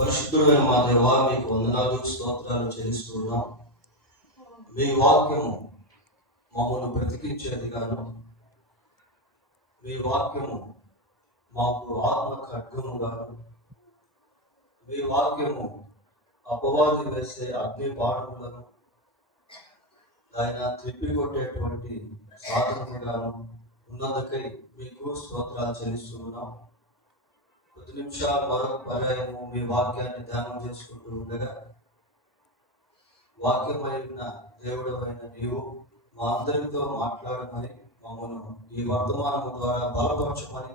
పరిశుద్ధుడైన మా దేవా, మీకు వందనాలు స్తోత్రాలు చెల్లిస్తున్నాం. మీ వాక్యము మమ్మల్ని బ్రతికించేదిగాను, మీ వాక్యము మాకు ఆత్మ ఖడ్గముగాను, మీ వాక్యము అపవాది వేసే అగ్ని బాణములను ఆయన త్రిప్పికొట్టేటువంటి సాధనముగాను ఉన్నందుకై మీకు స్తోత్రాలు చెల్లిస్తున్నాం. కొద్ది నిమిషాలు మరొక పర్యాయము మీ వాక్యాన్ని ధ్యానం చేసుకుంటూ ఉండగా, వాక్యమైన దేవుడు అయిన నీవు మా అందరితో మాట్లాడమని, మమ్మల్ని ఈ వర్తమానము ద్వారా బలపరచమని,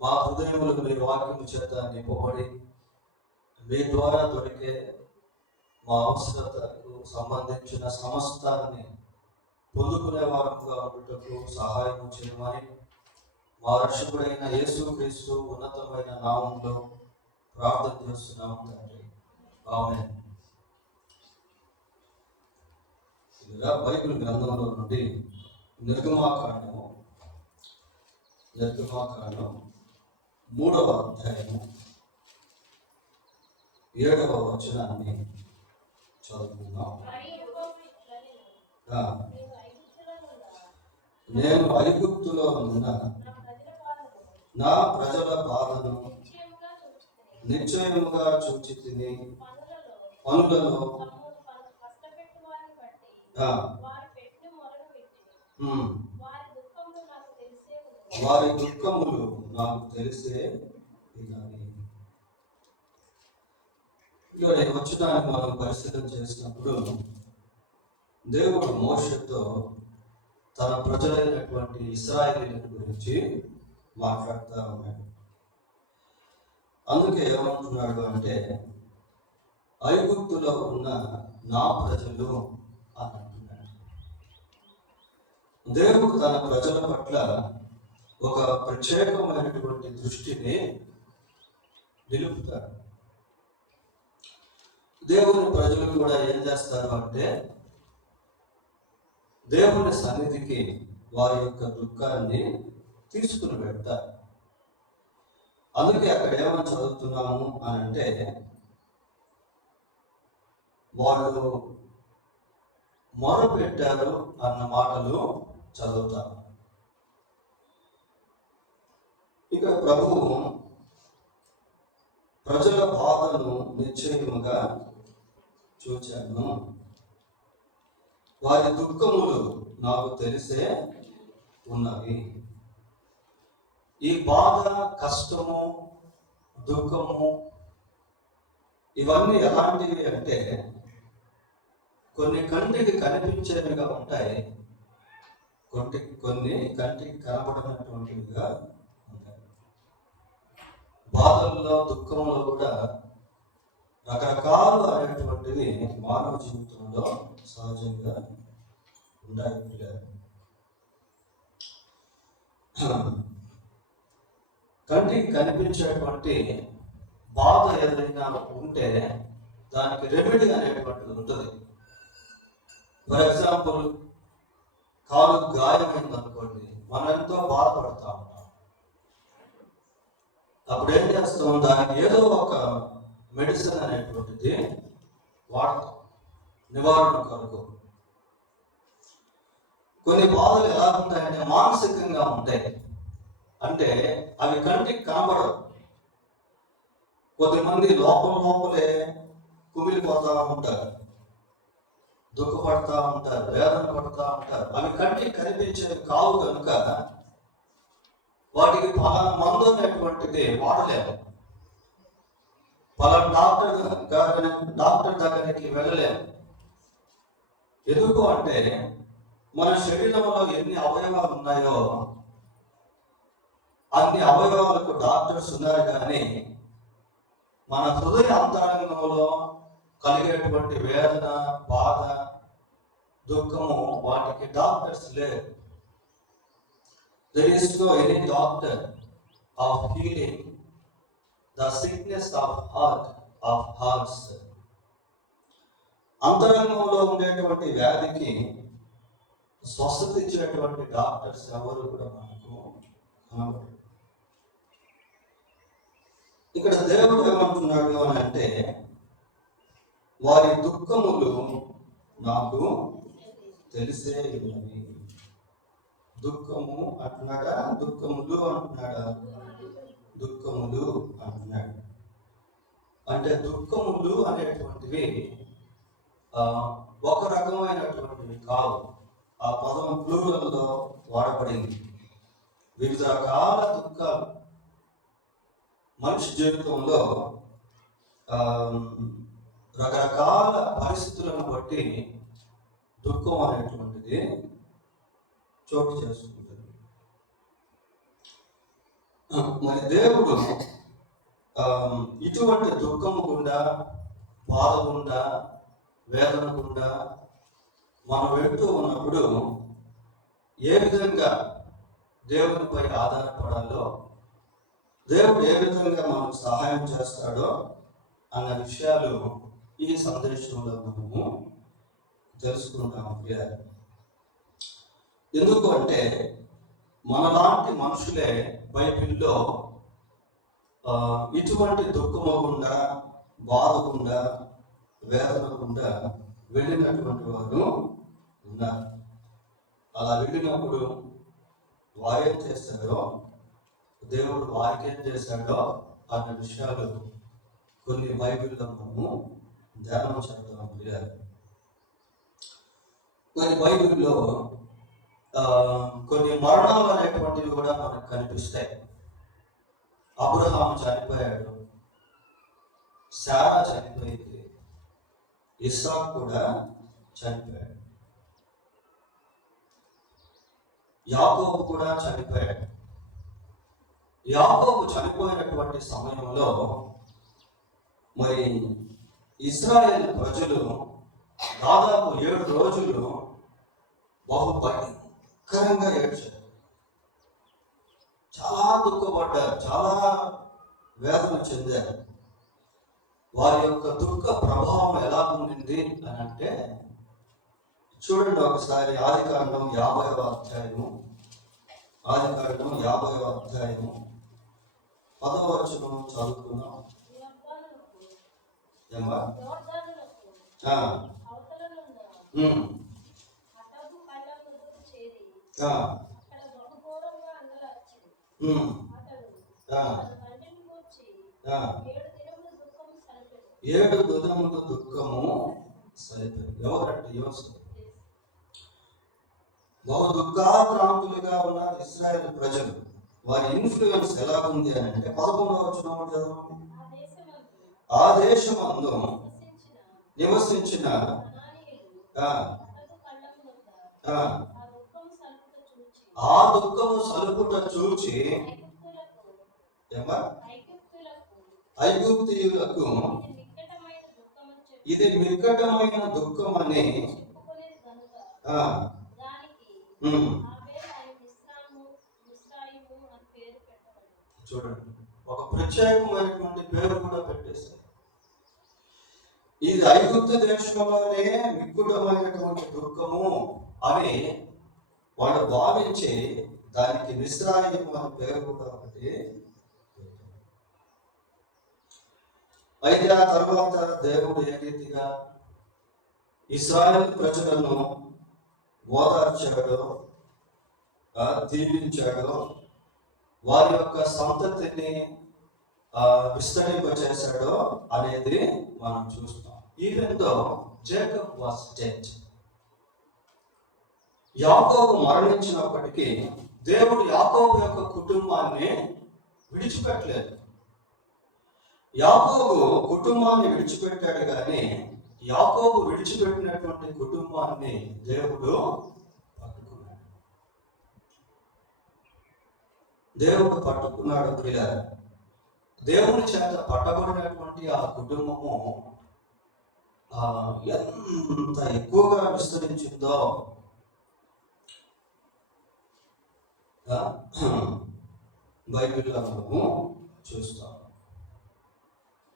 మా హృదయములకు మీ వాక్యము చేత నింపబడి మీ ద్వారా దొరికే మా అవసరతకు సంబంధించిన సమస్తాన్ని పొందుకునే వారముగా ఉండుటకు సహాయం చేయమని మా రక్షకుడైన యేసుక్రీస్తు ఉన్నతమైన నామంలో ప్రార్థన చేస్తున్నాము తండ్రి. ఆమేన్. బైబిల్ గ్రంథంలో నుండి నిర్గమాకాండం 3వ అధ్యాయము 7వ వచనాన్ని చదువుకుందాం. నేను ఐగుప్తులో ఉన్న నా ప్రజల బాధను నిశ్చయముగా చూచితిని, పనులలో వారి దుఃఖములు నాకు తెలిసే వినాలి. ఇక్కడ వచ్చడానికి మనం పరిశీలన చేసినప్పుడు దేవుడు మోషేతో తన ప్రజలైనటువంటి ఇశ్రాయేలీయుల గురించి మాట్లాడుతూ ఉన్నాడు. అందుకే ఏమంటున్నాడు అంటే, ఐగుప్తులో ఉన్న నా ప్రజలు అని అంటున్నాడు. దేవుడు తన ప్రజల పట్ల ఒక ప్రత్యేకమైనటువంటి దృష్టిని నిలుపుతాడు. దేవుని ప్రజలు కూడా ఏం చేస్తారు అంటే, దేవుని సన్నిధికి వారి యొక్క దుఃఖాన్ని తీసుకుని పెడతారు. అందుకే అక్కడ ఏమని చదువుతున్నాము అని అంటే, వాళ్ళు మొరపెట్టారు అన్న మాటలు చదువుతారు. ఇక్కడ ప్రభువు ప్రజల బాధను నిశ్చయముగా చూచాను, వారి దుఃఖములు నాకు తెలిసే ఉన్నవి. ఈ బాధ, కష్టము, దుఃఖము ఇవన్నీ ఎలాంటివి అంటే, కొన్ని కంటికి కనిపించేవిగా ఉంటాయి, కొన్ని కంటికి కనబడినటువంటివిగా ఉంటాయి. బాధల్లో, దుఃఖంలో కూడా రకరకాలు అనేటువంటివి మానవ జీవితంలో సహజంగా ఉన్నాయి. కంటికి కనిపించేటువంటి బాధ ఏదైనా ఉంటే దానికి రెమెడీ అనేటువంటిది ఉంటుంది. ఫర్ ఎగ్జాంపుల్, కాలు గాయమైంది అనుకోండి, మనం ఎంతో బాధపడతా ఉంటాం. అప్పుడు ఏం చేస్తాం, దానికి ఏదో ఒక మెడిసిన్ అనేటువంటిది వాడతాం నివారణ కొరకు. కొన్ని బాధలు ఎలా ఉంటాయంటే మానసికంగా ఉంటాయి. అంటే అవి కంటికి కనబడవు. కొద్దిమంది లోపలే కుమిలిపోతూ ఉంటారు, దుఃఖపడతా ఉంటారు, వేదన పడుతూ ఉంటారు. అవి కంటికి కనిపించేవి కావు కనుక వాటికి ఫలానా మందు అనేటువంటిది వాడలేము. ఫలానా డాక్టర్ దగ్గరికి వెళ్ళలేము. ఎందుకు అంటే, మన శరీరంలో ఎన్ని అవయవాలు ఉన్నాయో అన్ని అవయవాలకు డాక్టర్స్ ఉన్నారు, కానీ మన హృదయ అంతరంగంలో కలిగేటువంటి వేదన, బాధ, దుఃఖము వాటికి డాక్టర్స్ లేరు. There is no any doctor of healing the sickness of hearts. అంతరంగంలో ఉండేటువంటి వ్యాధికి స్వస్థత ఇచ్చేటువంటి డాక్టర్స్ ఎవరు కూడా మనకు కనబడరు. ఇక్కడ దేవుడు ఏమంటున్నాడు ఏమంటున్నాడు అని అంటే, వారి దుఃఖములు నాకు తెలిసే ఉన్నవి. దుఃఖము అంటున్నాడా, దుఃఖములు అంటున్నాడా? దుఃఖములు అంటున్నాడు. అంటే దుఃఖములు అనేటువంటివి ఒక రకమైనటువంటివి కావు. ఆ పదం ప్లూరల్లో వాడబడింది. వివిధ రకాల దుఃఖాలు మనిషి జీవితంలో రకరకాల పరిస్థితులను బట్టి దుఃఖం అనేటువంటిది చోటు చేసుకుంటుంది. మరి దేవుడు ఇటువంటి దుఃఖము గుండా, బాధ గుండా, వేదన గుండా మనం వెళ్తూ ఉన్నప్పుడు ఏ విధంగా దేవునిపై ఆధారపడాలో, దేవుడు ఏ విధంగా మనకు సహాయం చేస్తాడో అన్న విషయాలు ఈ సందేశంలో మనము తెలుసుకుంటాము. ఎందుకు అంటే మనలాంటి మనుషులే బైబిల్లో ఇటువంటి దుఃఖము గుండా, బాధ గుండా, వేదన గుండా వెళ్ళినటువంటి వారు ఉన్నారు. అలా వెళ్ళినప్పుడు వారేం చేస్తాడో, దేవుడు వారికి ఏం చేశాడో అన్న విషయాలు కొన్ని బైబిల్లో మనము ధ్యానం చేద్దాం. కొన్ని బైబిల్లో కొన్ని మరణాలు అనేటువంటివి కూడా మనకు కనిపిస్తాయి. అబ్రహాము చనిపోయాడు, శారా చనిపోయింది, ఇస్సాకు కూడా చనిపోయాడు, యాకోబు కూడా చనిపోయాడు. యాకోబు చనిపోయినటువంటి సమయంలో మరి ఇశ్రాయేలు ప్రజలు దాదాపు 7 రోజులు బహు భయంకరంగా ఏడ్చారు. చాలా దుఃఖపడ్డారు, చాలా వేదన చెందారు. వారి యొక్క దుఃఖ ప్రభావం ఎలా ఉండింది అని అంటే, చూడండి ఒకసారి ఆదికాండం 50వ అధ్యాయము, ఆదికాండం 50వ అధ్యాయము 10వ వచనం చదువుకున్నాం. ఏమా ఏడు దినములు దుఃఖము సరిపోయింది. ఎవరంటే యోసేపు. బహు దుఃఖాక్రాంతులుగా ఉన్న ఇశ్రాయేలు ప్రజలు. వారి ఇన్ఫ్లుయెన్స్ ఎలా ఉంది అని అంటే 11వ వచనం చదవండి. ఆ దేశమందు నివసించిన ఆ దుఃఖము సలుపుట చూచి ఐగుప్తీయులకు ఇది మిక్కటమైన దుఃఖమని చూడండి, ఒక ప్రత్యేకమైనటువంటి పేరు కూడా పెట్టేశారు. ఇది ఐగుప్తు దేశంలోనే మిక్కుటమైనటువంటి దుఃఖము అని వాళ్ళు భావించి దానికి మిశ్రాయిము అని పేరు కూడా ఒకటి. అయితే ఆ తర్వాత దేవుడు ఏ రీతిగా ఇశ్రాయేలు ప్రజలను ఓదార్చాడో, దీవించాడో, వారి యొక్క సంతతిని విస్తరింపచేశాడో అనేది మనం చూస్తాం. Even though Jacob was dead, యాకోబు మరణించినప్పటికీ దేవుడు యాకోబు యొక్క కుటుంబాన్ని విడిచిపెట్టలేదు. యాకోబు కుటుంబాన్ని విడిచిపెట్టాడు, కానీ యాకోబు విడిచిపెట్టినటువంటి కుటుంబాన్ని దేవుడు పట్టుకున్నాడు. దేవుడు పట్టుకున్నాడు. పిల్లలు, దేవుని చేత పట్టబడినటువంటి ఆ కుటుంబము ఎంత ఎక్కువగా విస్తరించిందో బైబిల్లో మనము చూస్తాం.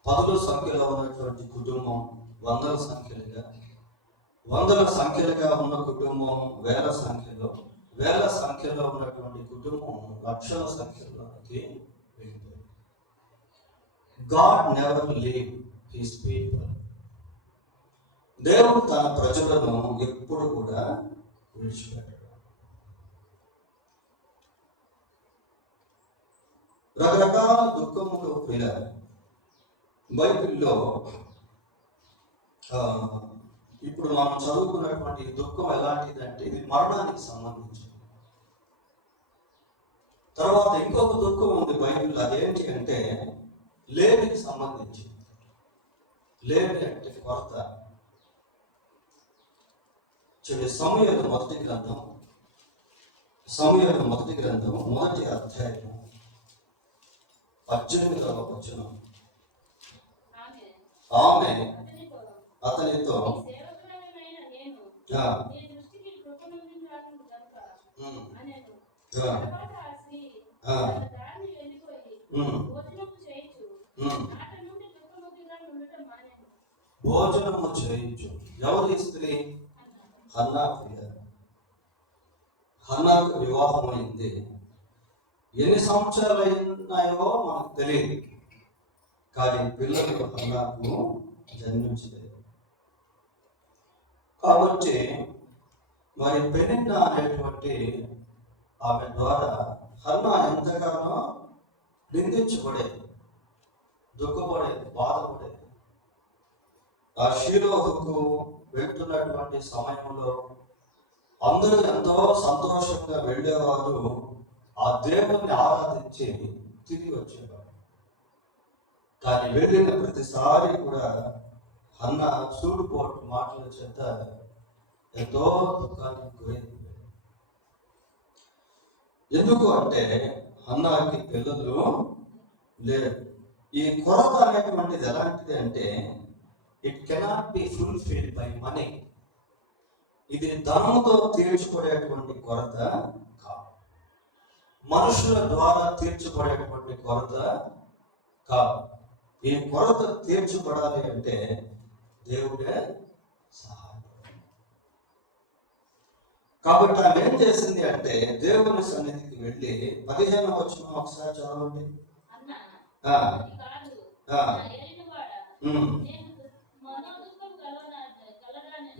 10ల సంఖ్యలో ఉన్నటువంటి కుటుంబం వందల సంఖ్యలుగా ఉన్న కుటుంబం వేల సంఖ్యలో ఉన్నటువంటి కుటుంబం లక్షల సంఖ్యలోకి వెళ్ళిపోయింది. God never leave his people. దేవుడు తన ప్రజలను ఎప్పుడు కూడా విడిచిపెట్టాడు. రకరకాల దుఃఖములు పిల్లలు బైబిల్లో ఇప్పుడు మనం చదువుకున్నటువంటి దుఃఖం ఎలాంటిదంటే ఇది మరణానికి సంబంధించి. తర్వాత ఇంకొక దుఃఖం ఉంది బైబిల్లో, అదేంటి అంటే లేమికి సంబంధించి. లేమి అంటే కొరత. సమూయేలు మొదటి గ్రంథం మొదటి అధ్యాయం 18వ వచనం. ఆమె అతనితో భోజనము చేయించు. ఎవరి స్త్రీ? హన్నా. హన్నాకు వివాహం అయింది. ఎన్ని సంవత్సరాలు అయినాయో మనకు తెలియదు, కానీ పిల్లలు హన్నాకు జన్మించలేదు. కాబట్టి మరి పెనిన్నా అనేటువంటి ఆమె ద్వారా హన్నా ఎంతగానో నిందించబడేది, దుఃఖపడేది, బాధపడేది. ఆ షీలోహుకు వెళ్తున్నటువంటి సమయంలో అందరూ ఎంతో సంతోషంగా వెళ్ళేవారు. ఆ దేవుణ్ణి ఆరాధించి తిరిగి వచ్చేవారు. కానీ వెళ్ళిన ప్రతిసారి కూడా హన్నా సూడుపోటు మాటల చేత ఎంతో దుఃఖానికి గురైపోయింది. ఎందుకు అంటే హన్నాకి పిల్లలు లేరు. ఈ కొరత అనేటువంటిది ఎలాంటిది అంటే it cannot be fulfilled by money. ఇది ధనంతో తీర్చుకునేటువంటి కొరత కాదు, మనుషుల ద్వారా తీర్చబడేటువంటి కొరత కాదు. ఈ కొరత తీర్చబడాలి అంటే దేవుడే సహాయపడాలి. కాబట్టి ఆమె ఏం చేసింది అంటే దేవుని సన్నిధికి వెళ్ళి 15వ వచనం ఒకసారి చదవండి.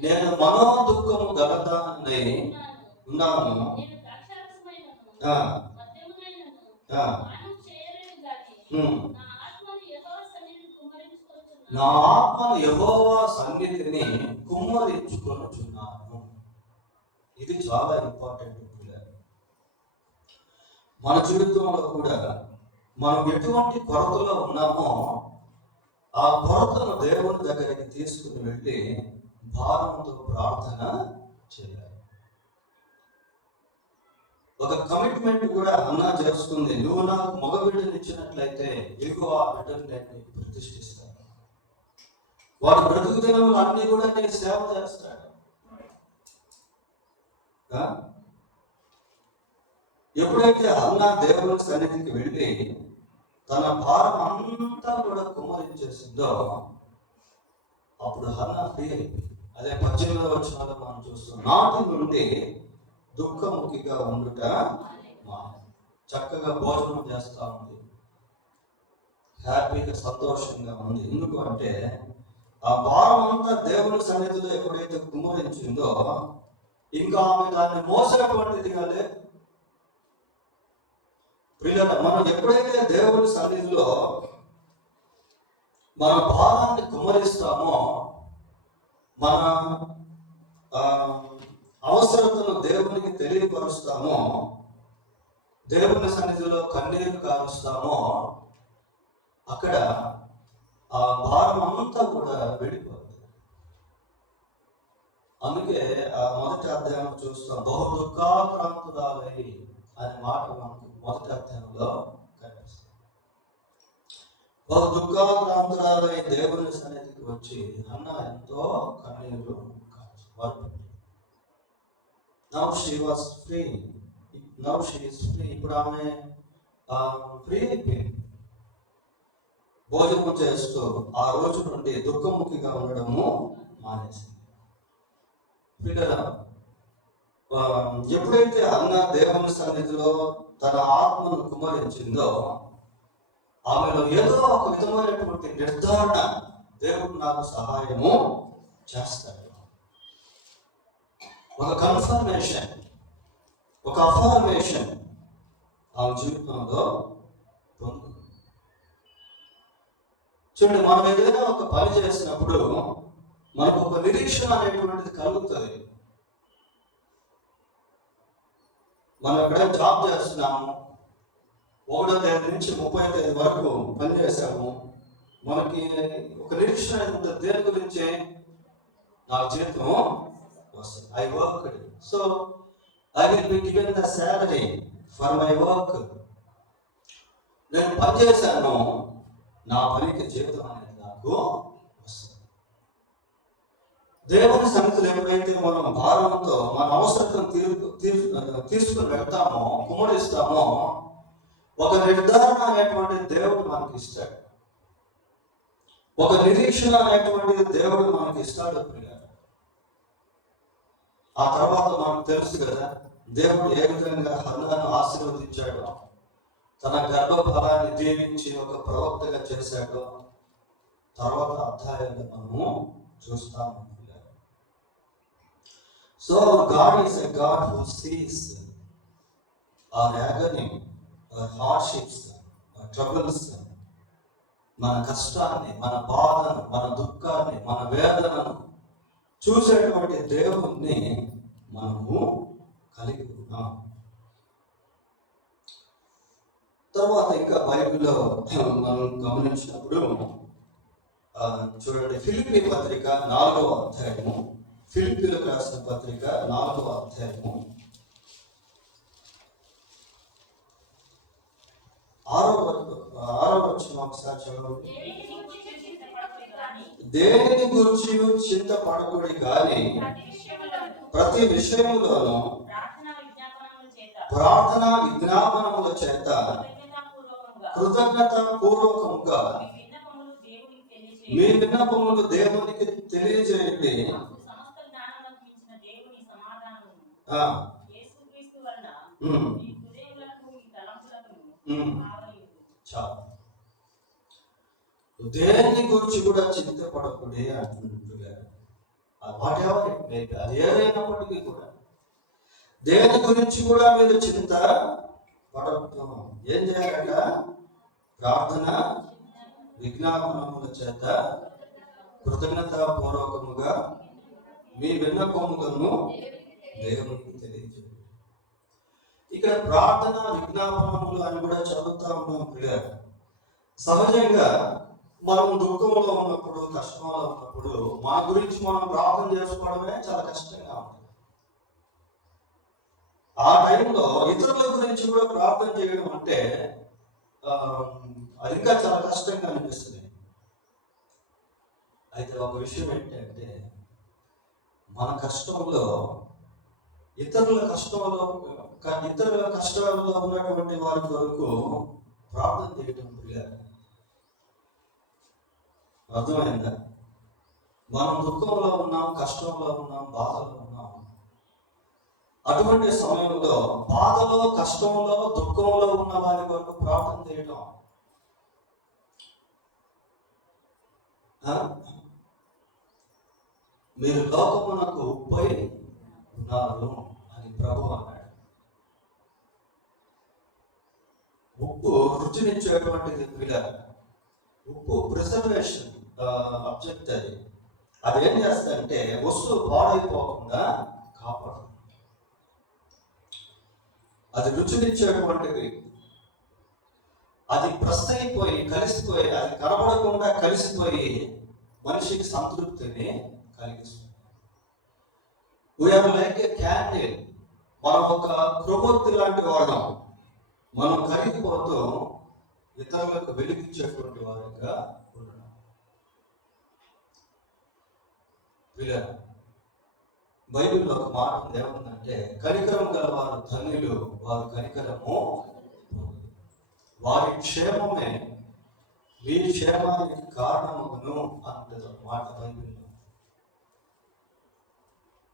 నేను మనోదుఃఖము గలదానై ఉన్నాను, నా ఆత్మను యెహోవా సన్నిధిని కుమ్మరించుకొనుచున్నాను. ఇది చాలా ఇంపార్టెంట్. మన జీవితంలో కూడా మనం ఎటువంటి కొరతలో ఉన్నామో ఆ కొరతను దేవుని దగ్గరికి తీసుకుని వెళ్ళి భారంతో ప్రార్థన చేయాలి. ఒక కమిట్మెంట్ కూడా అన్నా చేసుకుంది. నువ్వు నాకు మగ బిడ్డను ఇచ్చినట్లయితే ఎక్కువ బిడ్డను నేను నీకు ప్రతిష్ఠిస్తాను. వాడు బ్రతుకు దినములు అన్ని కూడా నేను సేవ చేస్తాడు. ఎప్పుడైతే అన్నా దేవుని సన్నిధికి వెళ్ళి తన భారం అంతా కూడా కుమ్మరించేసిందో అప్పుడు హన్నా ఫ్రీ అయిపోయింది. అదే 18వ వచనంలో మనం చూస్తాం. నాటి నుండి దుఃఖముఖిగా ఉండుట చక్కగా భోజనం చేస్తూ ఉంది, హ్యాపీగా సంతోషంగా ఉంది. ఎందుకు అంటే ఆ భారం అంతా దేవుని సన్నిధిలో ఎప్పుడైతే కుమ్మరించిందో ఇంకా ఆమె దాన్ని మోసేటువంటిదిగా లేదు. ప్రియులారా, మనం ఎప్పుడైతే దేవుని సన్నిధిలో మన భారాన్ని కుమ్మరిస్తామో, మన అవసరతను దేవునికి తెలియపరుస్తామో, దేవుని సన్నిధిలో కన్నీరు కారుస్తామో, అక్కడ ఆ భారం అంతా కూడా వెళ్ళిపోతుంది. అందుకే ఆ మొదటి అధ్యాయం చూస్తాం. బహు దుఃఖాక్రాంతురాలై అనే మాట మనకు మొదటి అధ్యాయంలో కనిపిస్తుంది. బహు దుఃఖాక్రాంతురాలై దేవుని సన్నిధికి వచ్చి హన్నా ఎంతో కన్నీరు కాచి now she was free. Now she is free. ఇప్పుడు ఆమె ఫ్రీ అయిపోయింది. భోజనం చేస్తూ ఆ రోజు నుండి దుఃఖముఖిగా ఉండడము మానేసింది. ఎప్పుడైతే అన్న దేవుని సన్నిధిలో తన ఆత్మను కుమ్మరించిందో ఆమెలో ఏదో ఒక విధమైనటువంటి నిర్ధారణ, దేవుడు నాకు సహాయము చేస్తాడు. ఒక కన్ఫర్మేషన్, ఒక అఫర్మేషన్ ఆమె జీవితంలో పొందుతుంది. చూడండి, మనం ఏదైనా ఒక పని చేసినప్పుడు మనకు ఒక నిరీక్షణ అనేటువంటిది కలుగుతుంది. మనం ఎక్కడైనా జాబ్ చేస్తున్నాము, 1వ తేదీ నుంచి 30వ తేదీ వరకు పనిచేసాము, మనకి ఒక నిరీక్షణ ఉంటుంది. దేని గురించి? నాకు జీతం వస్తుంది. I work, so I will be given the salary for my work. నేను పనిచేశాను, నా పనికి జీవితం అనేది నాకు వస్తుంది. దేవుని సన్నిధిలో ఎప్పుడైతే మనం భారంతో మన అవసరతను తీసుకుని వెళ్తామో, కుమ్మరిస్తామో, ఒక నిర్ధారణ అనేటువంటి దేవుడు మనకి ఇస్తాడు. ఒక నిరీక్షణ అనేటువంటిది దేవుడు మనకి ఇస్తాడు. ఆ తర్వాత మనకు తెలుసు కదా, దేవుడు ఏ విధంగా హన్నాను ఆశీర్వదించాడు, తన గర్భఫలాన్ని దీవించి ఒక ప్రవక్తగా చేశాడు. తర్వాత అధ్యాయంలో మనము చూస్తాము. So God is a God who sees our agony, our hardships, our troubles, మన కష్టాన్ని, మన బాధను, మన దుఃఖాన్ని, మన వేదనను చూసేటువంటి దేవుణ్ణి మనము కలిగి ఉన్నాం. తర్వాత ఇంకా బైబిల్లో మనం గమనించినప్పుడు చూడండి, ఫిలిప్పీ పత్రిక 4వ అధ్యాయము, ఫిలిప్పీలకు రాసిన పత్రిక 4వ అధ్యాయము 6వ వచనం ఒకసారి చదవండి. దేనిని గురించి చింతపడకుడి కానీ ప్రతి విషయములోనూ ప్రార్థన విజ్ఞాపనముల చేత కృతజ్ఞత పూర్వకముగా మీ విన్నపములు దేవునికి తెలియజేయండి. దేని గురించి కూడా చింతపడకూడదు అంటున్నారు. అది ఏదైనప్పటికీ కూడా దేని గురించి కూడా మీరు చింత పడకూడదు. ఏం చేయాలంట? ప్రార్థన విజ్ఞాపనముల చేత కృతజ్ఞతా పూర్వకముగా మీ విన్నపములను దేవునికి తెలియజేయండి. ఇక్కడ ప్రార్థన విజ్ఞాపనములు అని కూడా చదువుతా ఉన్నాం పిల్లలు. సహజంగా మనం దుఃఖంలో ఉన్నప్పుడు, కష్టంలో ఉన్నప్పుడు మన గురించి మనం ప్రార్థన చేసుకోవడమే చాలా కష్టంగా ఉంటుంది. ఆ టైంలో ఇతరుల గురించి కూడా ప్రార్థన చేయడం అంటే అది ఇంకా చాలా కష్టంగా అనిపిస్తుంది. అయితే ఒక విషయం ఏంటంటే, మన కష్టంలో ఇతరుల కష్టాల్లో ఉన్నటువంటి వారి కొరకు ప్రార్థన చేయడం పిల్లలు అర్థమైందా? మనం దుఃఖంలో ఉన్నాం, కష్టంలో ఉన్నాం, బాధలో ఉన్నాం. అటువంటి సమయంలో బాధలో, కష్టంలో, దుఃఖంలో ఉన్న వారి కొరకు ప్రార్థన చేయడం మీరు లోకమునకు ఉప్పై ఉన్నారు అని ప్రభు అన్నాడు. ఉప్పు రుచినిచ్చేటువంటిది పిల్లలు. ఉప్పు ప్రిజర్వేషన్ అబ్జెక్ట్. అది ఏం చేస్తారంటే వస్తువు పాడైపోకుండా కాపాడుతుంది. అది రుచినిచ్చేటువంటిది. అది ప్రెస్ అయిపోయి కలిసిపోయి, అది కనబడకుండా కలిసిపోయి మనిషికి సంతృప్తిని కలిగిస్తుంది. We are like a candle. మనం ఒక క్రొవ్వొత్తి లాంటి వాడడం. మనం కరిగిపోతూ ఇతరులకు వెలిగించేటువంటి వారిగా ఉండడం. బైబిల్లో ఒక మాట ఏముందంటే, కనికరం గల వారు ధన్యులు, వారు కనికరము వారి క్షేమమే మీ క్షేమానికి కారణమును అంటది ఒక మాట బైబిల్లో.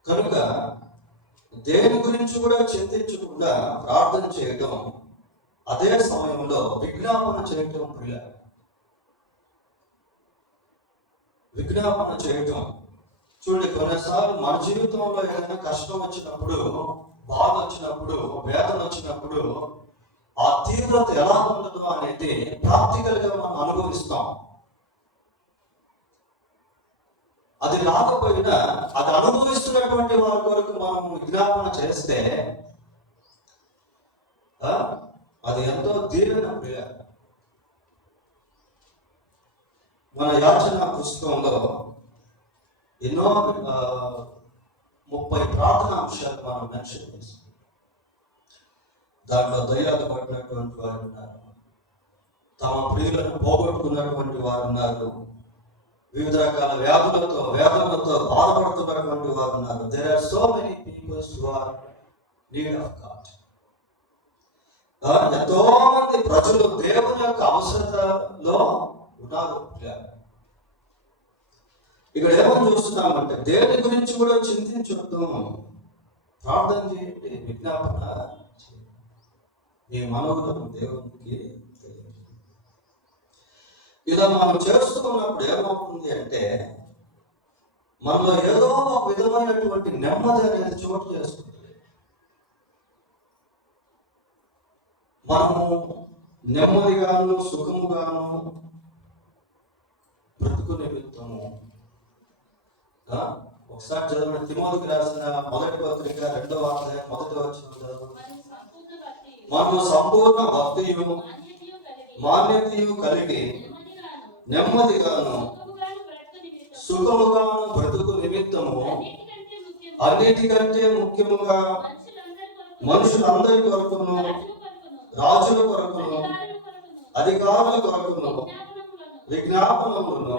కనుక దేని గురించి కూడా చింతించకుండా ప్రార్థన చేయడం అదే సమయంలో విజ్ఞాపన చేయటం ప్రియ, విజ్ఞాపన చేయటం. చూడండి, కొన్నిసార్లు మన జీవితంలో ఏదైనా కష్టం వచ్చినప్పుడు, బాధ వచ్చినప్పుడు, వేదన వచ్చినప్పుడు ఆ తీవ్రత ఎలా ఉండదు అనేది ప్రాక్టికల్గా మనం అనుభవిస్తాం. అది రాకపోయినా అది అనుభవిస్తున్నటువంటి వారి కొరకు మనం విజ్ఞాపన చేస్తే అది ఎంతో దీవెన ప్రియ. మన యాచన పుస్తకంలో ఎన్నో 30 ప్రార్థనా అంశాలు మనం మెన్షన్ చేస్తాం. దాంట్లో దయ్యాలు పడినటువంటి వారు ఉన్నారు, తమ ప్రియులను పోగొట్టుకున్నటువంటి వారు ఉన్నారు, వివిధ రకాల వేదనలతో బాధపడుతున్నటువంటి వారు ఉన్నారు. There are so many peoples who are need of God. ఎంతో మంది ప్రజలు దేవుని యొక్క అవసరతలో ఉన్నారు. ఇక్కడ ఏమని చూస్తున్నామంటే దేని గురించి కూడా చింతించొద్దు, ప్రార్థన చేయండి, విజ్ఞాపన చేయండి, మీ మనవులను దేవునికి. ఇలా మనం చేస్తున్నప్పుడు ఏమవుతుంది అంటే మనలో ఏదో ఒక విధమైనటువంటి నెమ్మది అనేది చోటు చేసుకుంటుంది. మనము నెమ్మదిగాను సుఖముగాను బ్రతుకు నిమిత్తము. ఒకసారి చదవండి, తిమోతికి రాసిన మొదటి పత్రిక 2వ అధ్యాయం 1వ వచనం చదవండి. మనము సంపూర్ణ భక్తియు మాన్యతయు కలిగి నెమ్మదిగాను సుఖముగాను బ్రతుకు నిమిత్తము అన్నిటికంటే ముఖ్యముగా మనుషులందరి కొరకును, రాజుల కొరకును, అధికారుల కొరకును విజ్ఞాపనములను,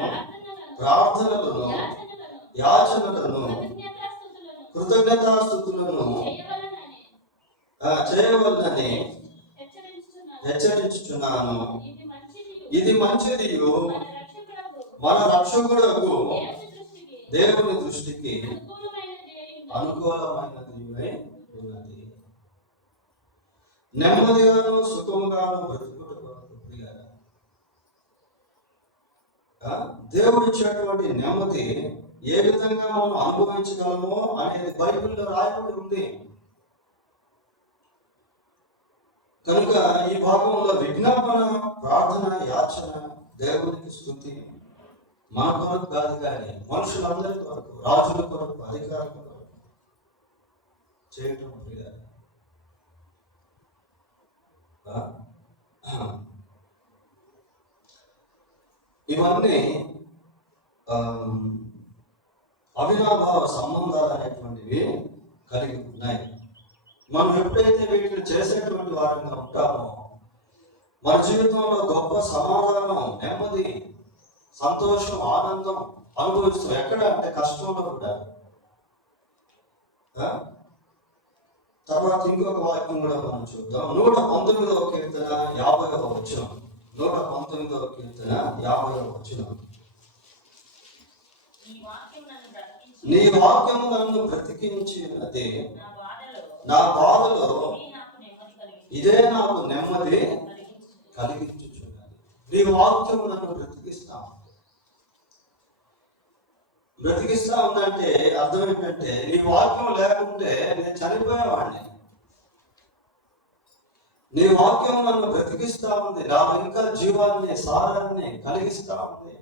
ప్రార్థనలను, యాచనలను, కృతజ్ఞతాస్తుతులను చేయవలనని హెచ్చరించుచున్నాను. ఇది మంచిదియు మన రక్షకుడకు దేవుని దృష్టికి అనుకూలమైనది ఉన్నది. నెమ్మదిగాను సుఖముగాను దేవుడు ఇచ్చేటువంటి నెమ్మది ఏ విధంగా మనం అనుభవించగలమో అనేది బైబిల్లో రాయబడి ఉంది. కనుక ఈ భాగంలో విజ్ఞాపన, ప్రార్థన, యాచన, దేవునికి స్తుతి మన కొరకు కాదు కానీ మనుషులందరి కొరకు, రాజుల కొరకు, అధికారుల కొరకు చేయటం ప్రియ. ఇవన్నీ అవినాభావ సంబంధాలు అనేటువంటివి కలిగి ఉన్నాయి. మనం ఎప్పుడైతే వీటిని చేసేటువంటి వారంగా ఉంటామో మన జీవితంలో గొప్ప సమాధానం, నెమ్మది, సంతోషం, ఆనందం అనుభవిస్తాం. ఎక్కడ అంటే కష్టంలో కూడా. తర్వాత ఇంకొక వాక్యం కూడా మనం చూద్దాం. 119వ కీర్తన 50వ వచనం. 119వ కీర్తన 50వ వచనం. నీ వాక్యము నన్ను బ్రతికించినది, నా బాధలో ఇదే నాకు నెమ్మది కలిగించుచున్నది. నీ వాక్యము నన్ను బ్రతికిస్తా ఉందంటే అర్థం ఏంటంటే నీ వాక్యం లేకుంటే నేను చనిపోయేవాడిని. నీ వాక్యం నన్ను బ్రతికిస్తా ఉంది, నాకు ఇంకా జీవాన్ని, సారాన్ని కలిగిస్తా ఉంది.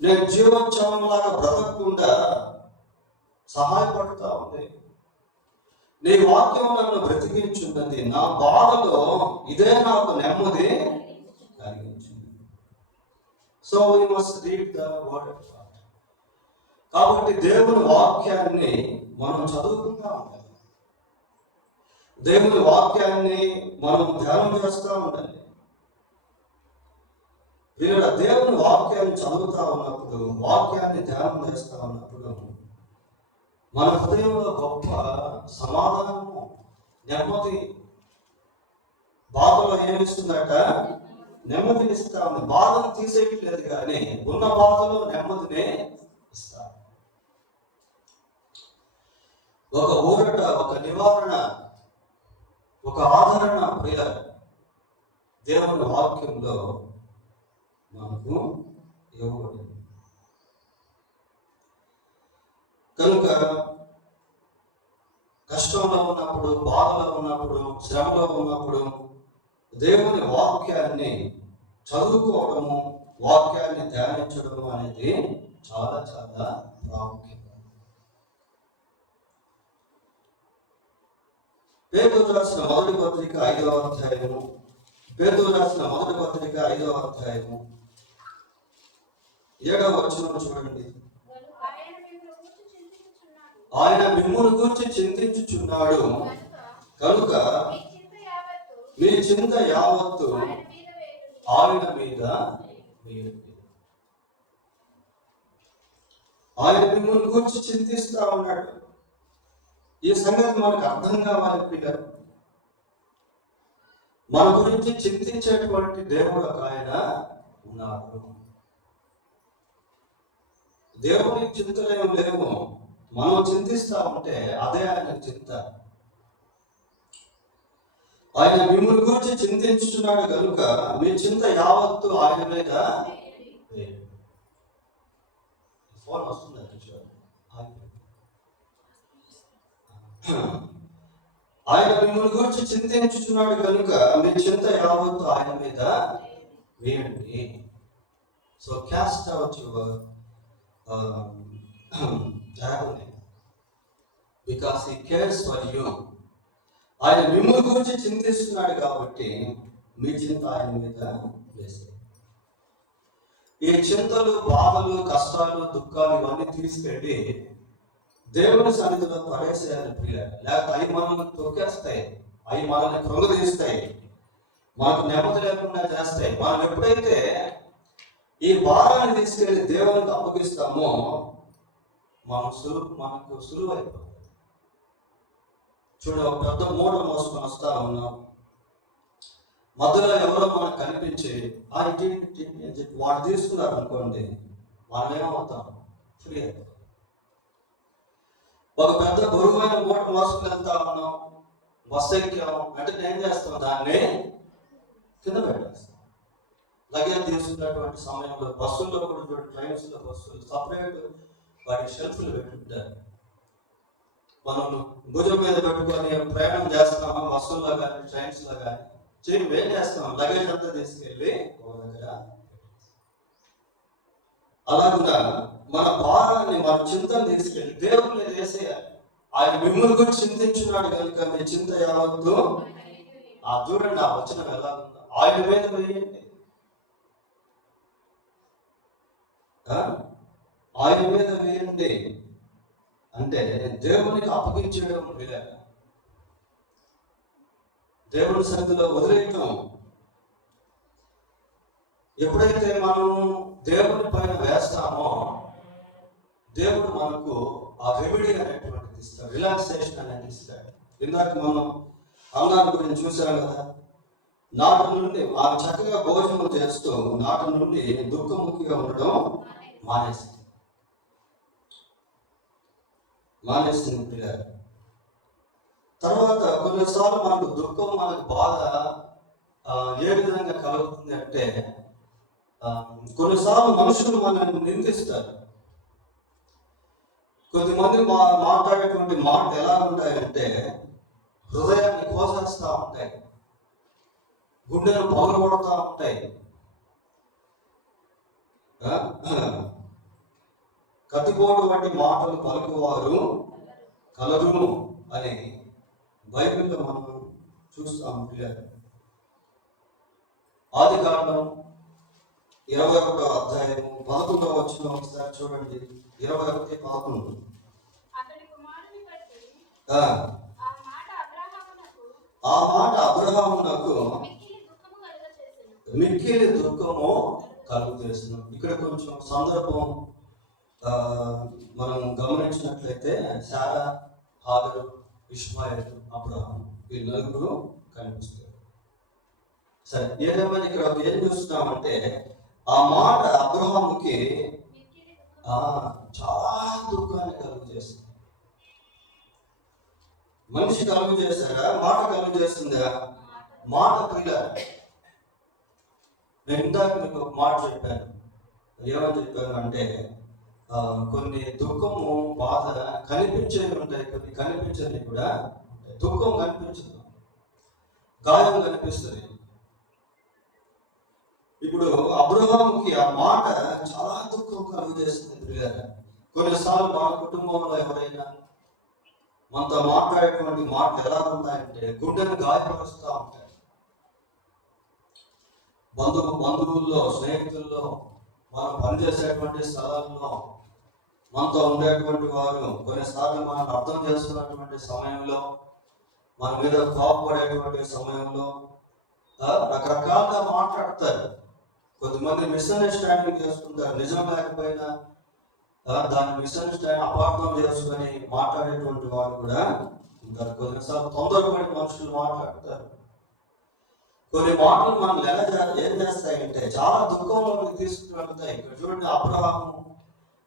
నేను జీవోత్సవంలాగా బ్రతకకుండా సహాయపడుతూ ఉంది. నీ వాక్యం నన్ను బ్రతికించున్నది, నా బాధలో ఇదే నాకు నెమ్మది కలిగించింది. So we must read the word of God. కాబట్టి దేవుని వాక్యాన్ని మనం చదువుకుంటా ఉండాలి. దేవుని వాక్యాన్ని మనం ధ్యానం చేస్తూ ఉండాలి. వీళ్ళ దేవుని వాక్యాన్ని చదువుతా ఉన్నప్పుడు, వాక్యాన్ని ధ్యానం చేస్తూ ఉన్నప్పుడు మన హృదయంలో గొప్ప సమాధానము, నెమ్మది. బాధలో ఏమిస్తుందట? నెమ్మదిని ఇస్తా ఉంది. బాధను తీసేయట్లేదు కానీ ఉన్న బాధలో నెమ్మదినే ఇస్తా. ఒక ఊరట, ఒక నివారణ, ఒక ఆదరణ ప్రియ దేవుని వాక్యంలో మనకు ఇవ్వబడింది. కనుక కష్టంలో ఉన్నప్పుడు, బాధలో ఉన్నప్పుడు, శ్రమలో ఉన్నప్పుడు దేవుని వాక్యాన్ని చదువుకోవడము, వాక్యాన్ని ధ్యానించడము అనేది చాలా చాలా ప్రాముఖ్యం. పేతురు రాసిన మొదటి పత్రిక 5వ అధ్యాయము, పేతురు రాసిన మొదటి పత్రిక 5వ అధ్యాయము 7వ వచనం చూడండి. ఆయన మిమ్మును గూర్చి చింతించుచున్నాడు కనుక మీ చింత యావత్తు ఆయన మీద వేయండి. ఆయన మిమ్మును గూర్చి చింతిస్తా ఉన్నాడు. ఈ సంగతి మనకు అర్థం కావాలి ప్రియులారా. మన గురించి చింతించేటువంటి దేవుడు ఒక ఆయన ఉన్నాడు. దేవునికి చింతలేము లేవు, మనం చింతిస్తా ఉంటే అదే ఆయన చింత. ఆయన మిమ్మల్ని గురించి చింతించుతున్నాడు కనుక మీ చింత యావత్తు ఆయన మీద. ఫోన్ వస్తుంది. ఆయన మిమ్మల్ని గురించి చింతించుతున్నాడు కనుక మీ చింత యావత్తు ఆయన మీద వేయండి. So caste out your agony because he cares for you. ఆయన మిమ్మల్ని గురించి చింతిస్తున్నాడు కాబట్టి మీ చింత ఆయన మీద వేసేది. ఈ చింతలు, బాధలు, కష్టాలు, దుఃఖాలు ఇవన్నీ తీసుకెళ్ళి దేవుని సన్నిధిలో పడేసేయాలి ప్రియులారా. లేకపోతే అవి మనల్ని తొక్కేస్తాయి, అవి మనల్ని కృంగదీస్తాయి, మనకు నెమ్మది లేకుండా చేస్తాయి. మనం ఎప్పుడైతే ఈ భారాన్ని తీసుకెళ్ళి దేవునికి అప్పగిస్తామో మనకు సులువైపోతుంది. చూడ, ఒక పెద్ద మూట మోసుకొని వస్తా ఉన్నాం, మధ్యలో ఎవరో మనకు కనిపించి వాడు తీసుకున్నారు అనుకోండి, మనం ఏమవుతాం? ఫ్రీ అయిపోతాం. ఒక పెద్ద బరువైన మూట మోసుకుని వెళ్తా ఉన్నాం, బస్సు ఎక్కాం, వెంటనే ఏం చేస్తాం? దాన్ని కింద పెట్టేస్తాం. లగేజ్ తీసుకున్నటువంటి సమయంలో బస్సుల్లో కూడా చూడండి, ట్రైన్స్లో, బస్సులు సపరేట్ వాటి షెల్ఫ్లు పెట్టుకుంటారు. మనం భుజం మీద పెట్టుకొని ప్రయాణం చేస్తున్నామా బస్సుల్లో కానీ ట్రైన్స్లో కానీ, ఏం చేస్తాం? లగేజ్ అంతా తీసుకెళ్ళి ఒక దగ్గర. అలాగా మన భారాన్ని, మన చింతను తీసుకెళ్ళి దేవుని మీద వేసేయాలి. ఆయన మిమ్మల్ని గురించి చింతించున్నాడు కనుక మీ చింత యావత్తు. చూడండి ఆ వచనం ఎలా ఉందో, ఆయన మీద వేయండి. ఆయన మీద వేయండి అంటే దేవునికి అప్పగించడం వీలేక, దేవుని సన్నిధిలో వదిలేయటం. ఎప్పుడైతే మనం దేవుని పైన వేస్తామో దేవుడు మనకు ఆ రెమెడీ అనేటువంటిది ఇస్తాడు, రిలాక్సేషన్ అనేది ఇస్తాడు. ఇందాక మనం అన్నాన్ని గురించి చూసాం కదా, నాటి నుండి ఆమె చక్కగా భోజనం చేస్తూ నాటి నుండి దుఃఖముఖిగా ఉండడం మానేసింది పిల్లలు. తర్వాత కొన్నిసార్లు మనకు దుఃఖం, మనకు బాధ ఏ విధంగా కలుగుతుంది అంటే, కొన్నిసార్లు మనుషులు మనల్ని నిందిస్తారు. కొద్దిమంది మాట్లాడేటువంటి మాటలు ఎలా ఉంటాయంటే హృదయాన్ని కోసేస్తూ ఉంటాయి, గుండెను పగలగొడతా ఉంటాయి. కత్తిపోటు వంటి మాటలు పలుకువారు కలరు అని బైబిల్లో మనం చూస్తాం పిల్లలు. ఆదికాండం 21వ అధ్యాయం 11వ వచనం ఒకసారి చూడండి. 21:11. ఆ మాట అబ్రహామునకు మిక్కిలి దుఃఖము కలుగు చేసిన. ఇక్కడ కొంచెం సందర్భం మనం గమనించినట్లయితే శారా, హాగరు, ఇష్మాయేలు, అబ్రహాం ఈ నలుగురు కనిపిస్తారు. సరే, ఏదేమైనా ఇక్కడ ఏం చూస్తున్నామంటే ఆ మాట అబ్రహాముకి చాలా దుఃఖాన్ని కలుగు చేస్తుంది. మనిషి కలుగు చేశారా? మాట కలుగు చేస్తుందా? మాట పిల్ల నేను ఇందాక మీకు ఒక మాట చెప్పాను. ఏమని చెప్పాను అంటే కొన్ని దుఃఖము బాధ కనిపించేవి ఉంటాయి, కొన్ని కనిపించేవి కూడా. దుఃఖం కనిపించదు, గాయం కనిపిస్తుంది. ఇప్పుడు అబ్రహాముకి ఆ మాట చాలా దుఃఖం కలుగు చేస్తుంది. కొన్నిసార్లు మన కుటుంబంలో ఎవరైనా మనతో మాట్లాడేటువంటి మాటలు ఎలా ఉంటాయంటే గుండెను గాయపరుస్తూ ఉంటాయి. బంధువుల్లో, స్నేహితుల్లో, మనం పనిచేసేటువంటి స్థలాల్లో మనతో ఉండేటువంటి వారు కొన్నిసార్లు మనం అర్థం చేసుకున్నటువంటి సమయంలో, మన మీద కోపపడేటువంటి సమయంలో రకరకాలుగా మాట్లాడతారు. కొద్దిమంది మిస్అండర్స్టాండింగ్ చేసుకుంటారు. నిజం లేకపోయినా దాన్ని మిస్అండర్స్టాండింగ్ అపార్థం చేసుకొని మాట్లాడేటువంటి వారు కూడా ఉంటారు. కొన్నిసార్లు తొందరపడి మనుషులు మాట్లాడతారు. కొన్ని మాటలు మనం ఏం చేస్తాయంటే చాలా దుఃఖంలోకి తీసుకువెళ్తాయి. ఇక్కడ చూడండి, అబ్రహాము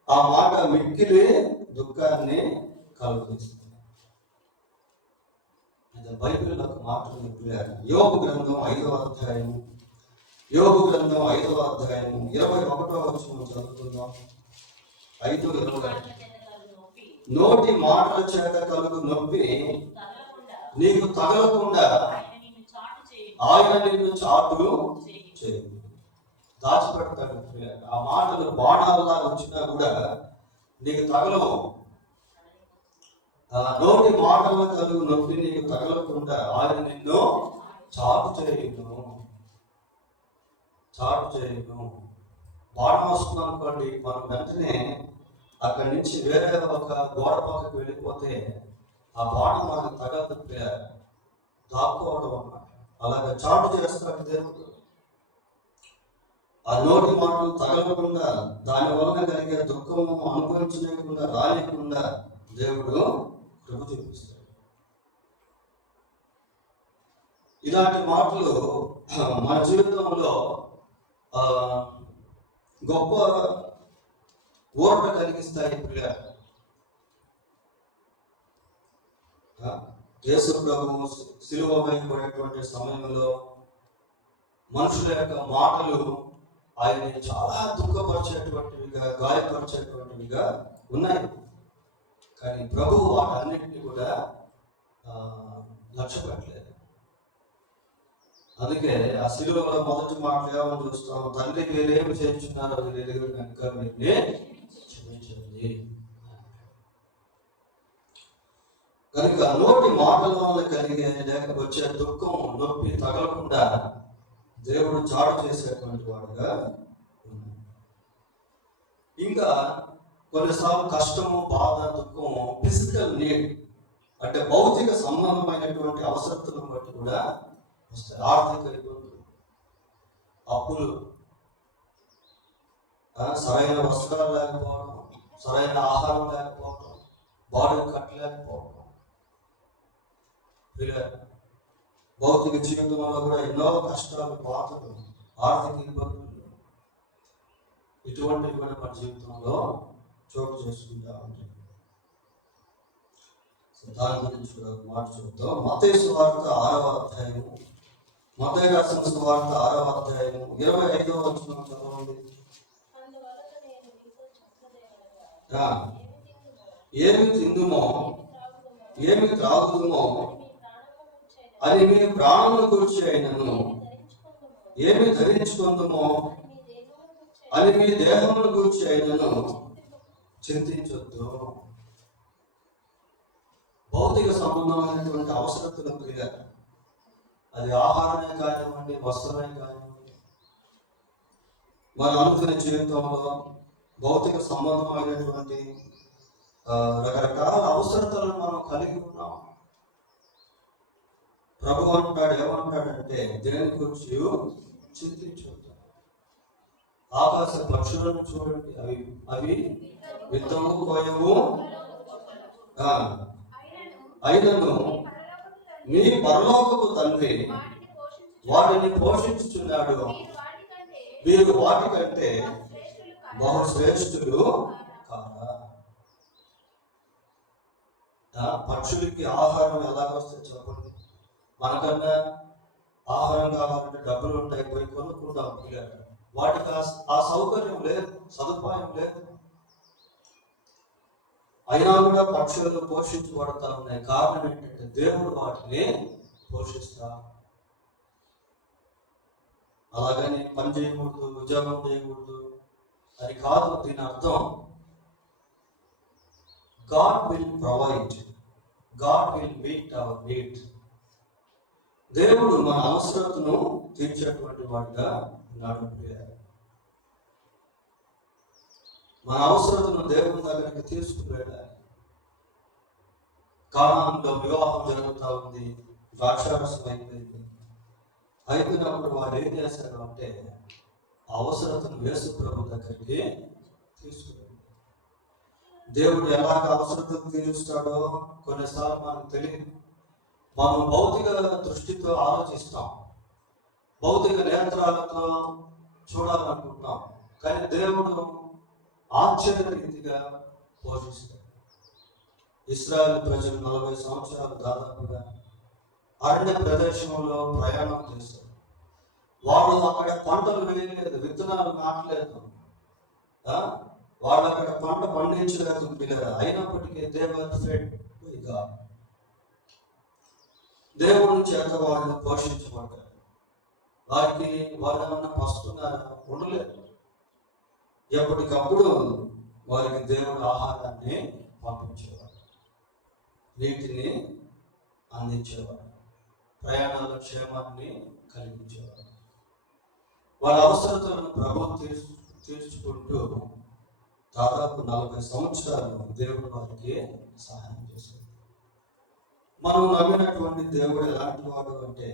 ఆ మాట మిక్కిలి దుఃఖాన్ని కలుగుతుంది. బైబిల్లో ఒక మాట యోబు గ్రంథం 5వ అధ్యాయం 21వ వచనం చదువుకుందాం. 5:20. నోటి మాటల చేత కలుగు నొప్పి నీకు తగలకుండా ఆయన నిన్ను చాటు చేయి. దాచిపెడతాడు. ఆ మాటలు బాణాల్లా వచ్చినా కూడా నీకు తగలవు. నోటి మాటల కలుగు నొప్పి నీకు తగలకుండా ఆయన నిన్ను చాటు చేయను. బాణం వస్తుంది అనుకోండి, మనం వెంటనే అక్కడి నుంచి వేరే ఒక గోడ పక్కకు వెళ్ళిపోతే ఆ బాణం మనకు తగలదు, దాక్కోవడం అన్నమాట. అలాగే చాటు చేస్తాడు దేవుడు. ఆ నోటి మాటలు తగలకుండా, దాని వలన కలిగే దుఃఖము అనుభవించలేకుండా రానికుండా దేవుడు కృప చూపిస్తాడు. ఇలాంటి మాటలు మన జీవితంలో గొప్ప ఊరట కలిగిస్తాయి. యేసు ప్రభువు సిలువ వేయబడేటువంటి సమయంలో మనుషుల యొక్క మాటలు ఆయన్ని చాలా దుఃఖపరిచేటువంటివిగా, గాయపరిచేటువంటివిగా ఉన్నాయి. కానీ ప్రభువు వాటన్నిటిని కూడా లక్ష్య పెట్టలేదు. అందుకే ఆ సిలువలో మొదటి మాటలు ఏమని చూస్తాం, తండ్రి మీరేమి చేయించున్నారో మీరు కనుక వీరిని క్షమించండి. కనుక నోటి మాటల వల్ల కలిగే వచ్చే దుఃఖం, నొప్పి తగలకుండా దేవుడు చాటు చేసేటువంటి వాడుగా ఉన్నాడు. ఇంకా కొన్నిసార్లు కష్టము, బాధ, దుఃఖము ఫిజికల్ నీడ్ అంటే భౌతిక సంబంధమైనటువంటి అవసరతలను బట్టి కూడా వస్తాయి. ఆర్థిక ఇబ్బందులు, అప్పులు, సరైన వస్త్రాలు లేకపోవడం, సరైన ఆహారం లేకపోవడం, బాడీ కట్టలేకపోవడం, భౌతిక జీవితంలో కూడా ఎన్నో కష్టాలు, బాధలు, ఆర్థిక ఇబ్బందులు, ఇటువంటివి కూడా మన జీవితంలో చోటు చేసుకుంటా ఉంటాయి. దాని గురించి కూడా మాట చూద్దాం. మత్తయి సువార్త 6వ అధ్యాయం, మత్తయి రాసిన సువార్త 6వ అధ్యాయం 25వ వచనం చదవండి. ఏమి తిందుమో ఏమి త్రాగుదుమో అది మీ ప్రాణమును గురించి అయినను, ఏమి ధరించుకుందుమో అది మీ దేహమును గురించి అయినను చింతించొద్దు. భౌతిక సంబంధమైనటువంటి అవసరతలు క్రియ, అది ఆహారమే కానివ్వండి, వస్త్రమే కానివ్వండి, మన అనుకునే జీవితంలో భౌతిక సంబంధమైనటువంటి రకరకాల అవసరతలను మనం కలిగి ఉన్నాం. ప్రభు అంటాడు, ఏమంటాడంటే దేని గురించి చింతించొద్దు. ఆకాశ పక్షులను చూడండి, అవి విత్తము, కోయవు, అయినను మీ పరలోకపు తండ్రి వాటిని పోషించుచున్నాడు. మీరు వాటికంటే బహుశ్రేష్ఠులు కాదా? పక్షులకి ఆహారం ఎలాగొస్తే చెప్పండి. మనకన్నా ఆహారం కావాలంటే డబ్బులు ఉంటాయి, పోయి కొనుక్కుంటాం పిల్లలు. వాటికి ఆ సౌకర్యం లేదు, సదుపాయం లేదు. అయినా కూడా పక్షులు పోషించబడతా ఉన్నాయి. కారణం ఏంటంటే దేవుడు వాటిని పోషిస్తా. అలాగని పని చేయకూడదు, ఉద్యోగం చేయకూడదు అది కాదు. దీని అర్థం God will provide, God will meet our need. దేవుడు మన అవసరతను తీర్చేటువంటి వాడిగా ఉన్నాడు. మన అవసరతను దేవుని దగ్గరికి తీసుకుని వెళ్ళాలి. కారణంలో వివాహం జరుగుతూ ఉంది, ద్రాక్షారసం అయిపోయింది. అయిపోయినప్పుడు వారు ఏం చేశారు అంటే అవసరతను యేసు ప్రభు దగ్గరికి తీసుకుని. దేవుడు ఎలాగ అవసరతను తీరుస్తాడో కొన్నిసార్లు మనకు తెలియదు. మనం భౌతిక దృష్టితో ఆలోచిస్తాం, భౌతిక నేత్రాలతో చూడాలనుకుంటాం. కానీ దేవుడు ఆశ్చర్య రీతిగా పోషిస్తాడు. ఇశ్రాయేలు ప్రజలు 40 సంవత్సరాలు దాదాపుగా అరణ్య ప్రదేశంలో ప్రయాణం చేశారు. వాళ్ళు అక్కడ పంటలు వేయలేదు, విత్తనాలు నాటలేదు, వాళ్ళు అక్కడ పంట పండించలేదు పిల్లలు. అయినప్పటికీ దేవుడి చేత వాళ్ళు పోషించబడ్డారు. వారికి వాళ్ళేమన్నా పస్తున్నారా? ఉండలేదు. ఎప్పటికప్పుడు వారికి దేవుడు ఆహారాన్ని పంపించేవాడు, నీటిని అందించేవాడు, ప్రయాణాల క్షేమాన్ని కలిగించేవాడు. వాళ్ళ అవసరతలను ప్రభుత్వం తీర్చుకుంటూ దాదాపు 40 సంవత్సరాలు దేవుడు వారికి సహాయం చేశాడు. మనం నమ్మినటువంటి దేవుడు ఎలాంటి వాడు అంటే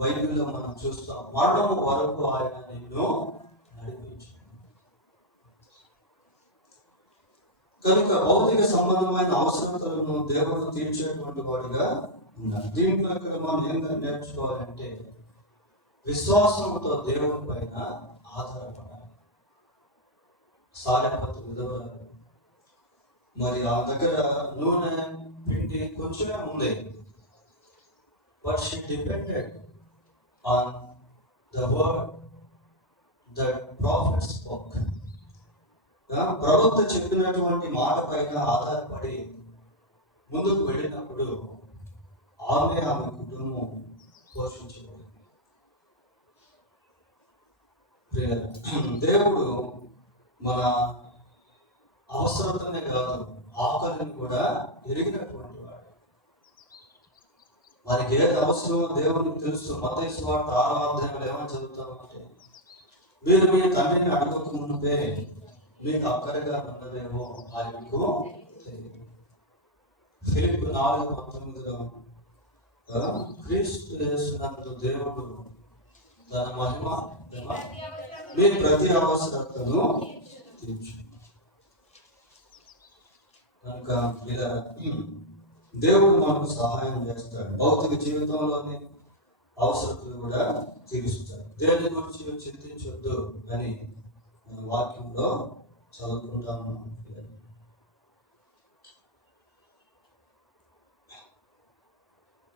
బైబిల్లో మనం చూస్తాం, మరణం వరకు ఆయన నిన్ను నడిపించాడు. కనుక భౌతిక సంబంధమైన అవసరతలను దేవుడు తీర్చేటువంటి వాడిగా ఉన్నాడు. దీంట్లో మనం ఏం నేర్చుకోవాలంటే విశ్వాసంతో దేవుని పైన ఆధారపడాలి. సారెపత్తు విధవరాలు, మరి ఆ దగ్గర నూనె పిండి కొంచెమే ఉంది, but she depended on the word that prophet spoke. ప్రవక్త చెప్పినటువంటి మాట పైన ఆధారపడి ముందుకు వెళ్ళినప్పుడు ఆమె కుటుంబం పోషించబడింది. దేవుడు మన అవసరతనే కాదు, ఆకలిని కూడా ఎరిగినటువంటి వాడు. మనకి ఏది అవసరమో దేవునికి తెలుసు. మత్తయి సువార్త 6వ అధ్యాయంలో ఏమని చదువుతామంటే, మీరు మీ తండ్రిని అడగక మునుపే మీకు అక్కరగా ఉన్నదేమో ఆయనకు తెలియదు. ఫిలిప్పీ 4:19 క్రీస్తు యేసునందు దేవుడు తన మహిమ మీ ప్రతి అవసరతను తీర్చు. కనుక దేవుడు మనకు సహాయం చేస్తాడు. భౌతిక జీవితంలోని అవసరతలు కూడా తీరుస్తాడు. దేవుని గురించి చింతించొద్దు అని మన వాక్యంలో చదువుకుంటాము.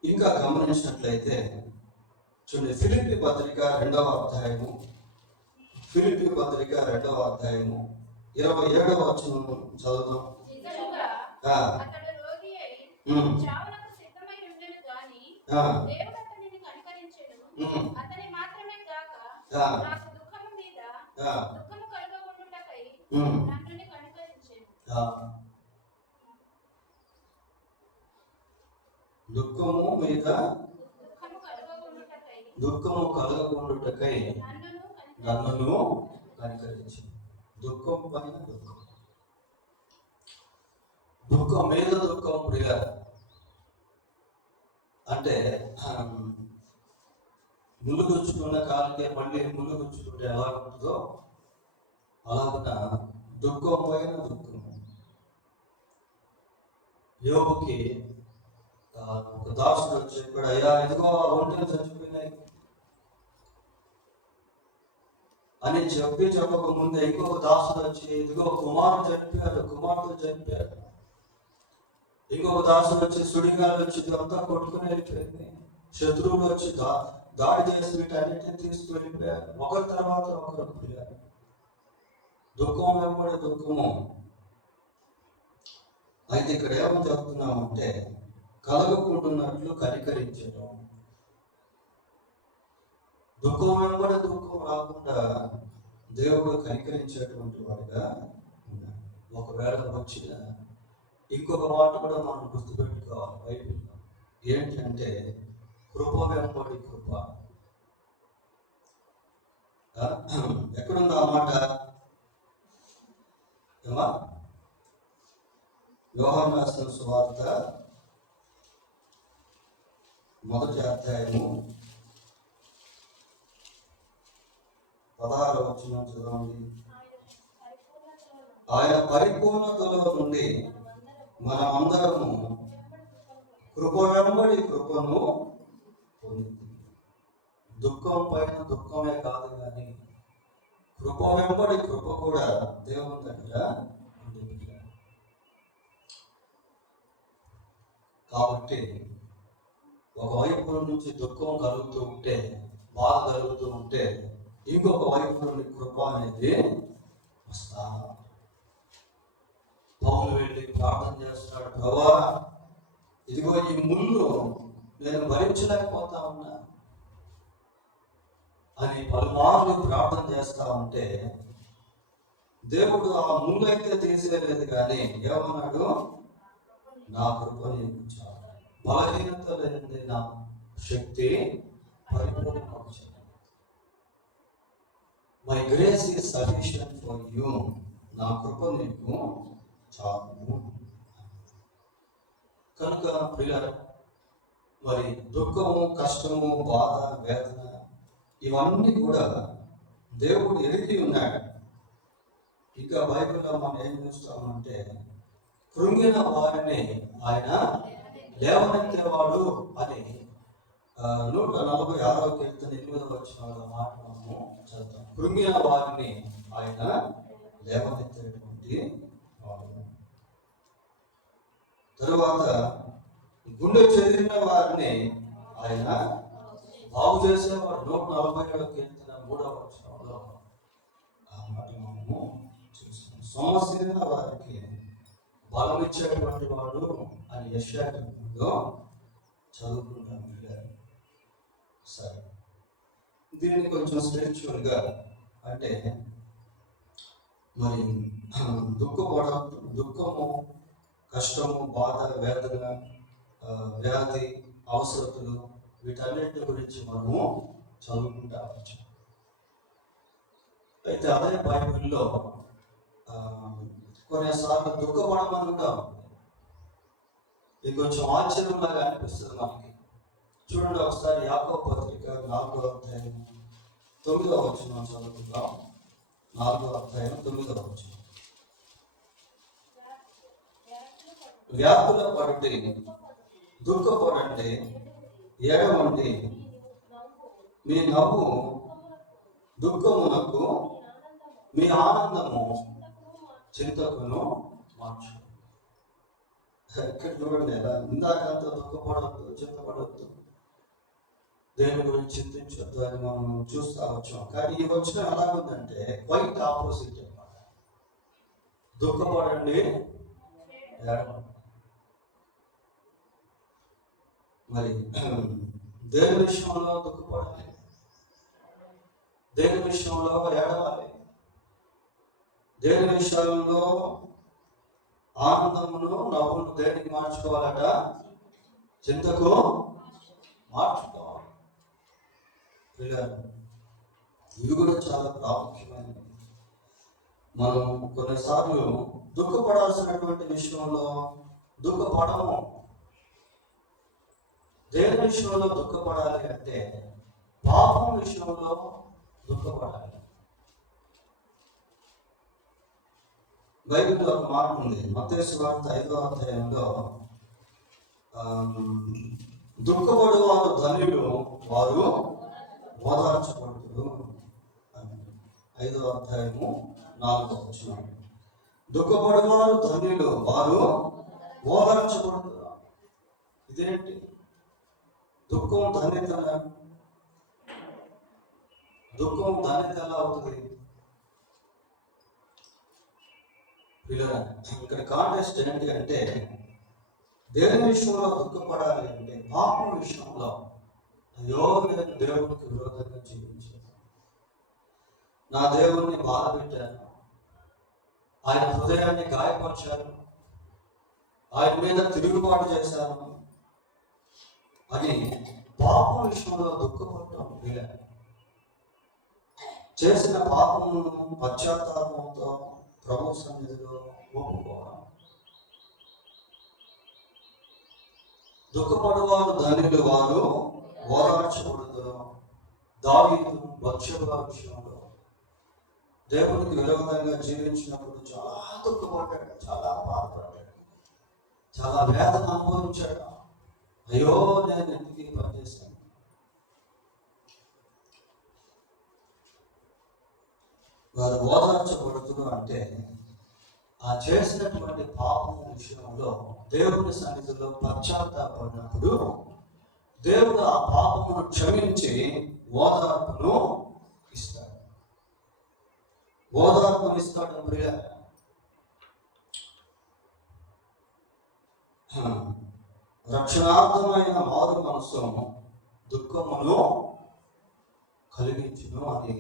ఇంకా గమనించినట్లయితే చూడండి, ఫిలిప్పీ పత్రిక 2వ అధ్యాయము 27వ వచనం చదువుతాం. దుఃఖము మీద దుఃఖము కలగకుండుటకై నన్ను కనికరించు. దుఃఖం పైన దుఃఖం, దుఃఖం మీద దుఃఖం ప్రియ. అంటే ములుగుచ్చుకున్న కాలికే మళ్ళీ ములుగుచ్చుకుంటే ఎలా ఉంటుందో అలాగ దుఃఖం పైన దుఃఖం. యోగుకి ఒక దాసుడు వచ్చి చెప్పాడు, అయ్యా ఇదిగో ఒంటెలు చచ్చిపోయినాయి అని చెప్పక ముందే ఇంకొక దాసుడు వచ్చి, ఇదిగో కుమార్తె చనిపోయారు. ఇంకొక దాసుడు వచ్చి, సుడిగాలు వచ్చి అంతా కొట్టుకుని వెళ్ళిపోయింది. శత్రువులు వచ్చి దాడి చేసి వీటన్నిటిని తీసుకువెళ్ళిపోయారు. ఒకరి తర్వాత ఒకరు పిల్లలు. దుఃఖం వెంబడి దుఃఖము. అయితే ఇక్కడ ఏమని చెప్తున్నామంటే కలగకుంటున్నట్లు కనికరించడం. దుఃఖం వెంబడి దుఃఖం రాకుండా దేవుడు కనికరించేటువంటి వాడిగా ఉన్నాడు. ఒకవేళ వచ్చిన ఇంకొక మాట కూడా మనం గుర్తుపెట్టుకోవాలి బైబిల్లో. ఏంటంటే కృప వెంబడి కృప. ఎక్కడుంది ఆ మాట? ఏమా? యోహాను రాసిన సువార్త 1వ అధ్యాయము 16వ వచనం చదవండి. ఆయన పరిపూర్ణతలో నుండి మనమందరము కృప వెంబడి కృపను పొంది. దుఃఖం పైన దుఃఖమే కాదు కానీ కృప వెంబడి కృప కూడా దేవుని దగ్గర ఉంది. కాబట్టి ఒకవైపు నుంచి దుఃఖం కలుగుతూ ఉంటే, బాధ కలుగుతూ ఉంటే, ఇంకొక వైపు నుండి కృప అనేది వస్తా. పౌలు వెళ్ళి ప్రార్థన చేస్తున్నాడు, ప్రభువా ఇదిగో ఈ ముళ్ళు నేను భరించలేకపోతా ఉన్నా అని పలుమార్లు ప్రార్థన చేస్తా ఉంటే దేవుడు ఆ ముళ్ళు అయితే తీసేయలేదు కానీ ఏమన్నాడు? నా కృప నీకు చాలు, బలహీనత లేని నా శక్తి పరిపూర్ణమవుతుంది. My grace is sufficient for you. నా కృప నీకు చాలు. కనుక ప్రియులారా, మరి దుఃఖము, కష్టము, బాధ, వేదన ఇవన్నీ కూడా దేవుడు ఎరిగి ఉన్నాడు. ఇంకా బైబిల్లో మనం ఏం చూస్తామంటే కృంగిన వారిని ఆయన లేవనెత్తేవాడు అని 146వ కీర్తన 8వ వచనంలో మాట మనము చదువుతాం. కృంగిన వారిని ఆయన లేవనెత్తేటువంటి వాడు. తరువాత గుండె చెదిరిన వారిని ఆయన బాగు చేసేవాడు. 147వ కీర్తన 3వ వచనంలో ఆ మాట మనము చూస్తాం. సొమ్మసిరిన వారికి బలం ఇచ్చేటువంటి వాడు అని యెషయా గ్రంథంలో చదువుకుంటాం. సరే, దీన్ని కొంచెం స్పిరిచువల్గా అంటే మరి దుఃఖము, కష్టము, బాధ, వేదన, వ్యాధి, అవసరతలు వీటన్నిటి గురించి మనము చదువుకుంటా వచ్చు. అయితే అదే బైబిల్లో కొన్నిసార్లు దుఃఖపడమని కూడా ఉంది. ఇది కొంచెం ఆశ్చర్యంలాగా అనిపిస్తుంది మనకి. చూడండి, ఒకసారి యాకోబు పత్రిక 4వ అధ్యాయం 9వ వచనం చదువుకుందాం. 4వ అధ్యాయం 9వ వచనం. వ్యాకుల పడి దుఃఖపడండి, ఏడవండి, మీ నవ్వు దుఃఖమునకు, మీ ఆనందము చింతకును మార్చు. ఎక్కడ చూడండి, ఎలా ఇందాకంతా దుఃఖపడద్దు, చింతపడద్దు, దేని గురించి చింతించొద్దు అని మనం చూస్తా వచ్చాం. కానీ ఈ వచ్చిన ఎలాగుందంటే క్వైట్ ఆపోజిట్ అన్నమాట. దుఃఖపడండి, మరి దేని విషయంలో దుఃఖపడాలి, దేని విషయంలో ఏడవాలి, దేని విషయంలో ఆనందమును, నవ్వును దేనికి మార్చుకోవాలట? చింతకు మార్చుకోవాలి. ఇది కూడా చాలా ప్రాముఖ్యమైనది. మనం కొన్నిసార్లు దుఃఖపడాల్సినటువంటి విషయంలో దుఃఖపడము. దేని విషయంలో దుఃఖపడాలి అంటే పాపం విషయంలో దుఃఖపడాలి. బైబిల్లో ఒక మాట ఉంది, మత్తయి సువార్త 5వ అధ్యాయంలో దుఃఖపడు వారు ధన్యులు, వారు ఓదార్చబడుతురు. 5వ అధ్యాయము 4వ వచనం. దుఃఖపడు వారు ధన్యులు, వారు ఓదార్చబడుతున్నారు. ఇదేంటి? దుఃఖం ధన్యత దుఃఖం ధన్యత ఎలా అవుతుంది? పిల్లరా, ఇక్కడ కాంటెస్ట్ ఏంటి అంటే, దేవుని విషయంలో దుఃఖపడాలి అంటే పాపం విషయంలో అయ్యో నేను దేవునికి విరోధంగా జీవించాను, నా దేవుణ్ణి బాధ పెట్టాను, ఆయన హృదయాన్ని గాయపరిచాను, ఆయన మీద తిరుగుబాటు చేశాను అని పాపం విషయంలో దుఃఖపడటం వీలే. చేసిన పాపమును పశ్చాత్తాపంతో ప్రభు సన్నిధిలో ఒప్పుకోవడం. దుఃఖపడువారు ధనులు, వారు ఓదార్చబడుతారు. దావీదు బత్షెబా విషయంలో దేవునికి విరోధంగా జీవించినప్పుడు చాలా దుఃఖపడ్డాడు, చాలా బాధపడ్డాడు, చాలా వేదన అనుభవించాడు. అయ్యో నేను ఎందుకు పనిచేశాను. వారు ఓదార్చబడుతున్నారు అంటే ఆ చేసినటువంటి పాపం విషయంలో దేవుని సన్నిధిలో పశ్చాత్తాపడినప్పుడు దేవుడు ఆ పాపమును క్షమించి ఓదార్పును ఇస్తాడు. ఓదార్పును ఇస్తాడు. ప్రియ, రక్షణార్థమైన మారు మనసు దుఃఖమును కలిగించును అని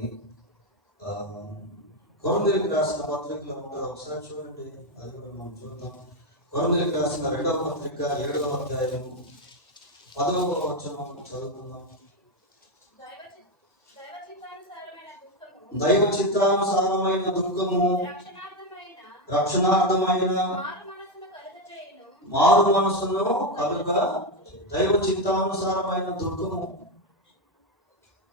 కొరింథీయులకు రాసిన పత్రికలో ఉంటారు. ఒకసారి చూడండి, అది కూడా మనం చూద్దాం. కొరింథీయులకు రాసిన 2వ పత్రిక 7వ అధ్యాయం 10వ వచనం చదువుకుందాం. దైవ చిత్తానుసారమైన దుఃఖము రక్షణార్థమైన మారు మనసును కలుగ. దైవ చిత్తానుసారమైన దుఃఖము,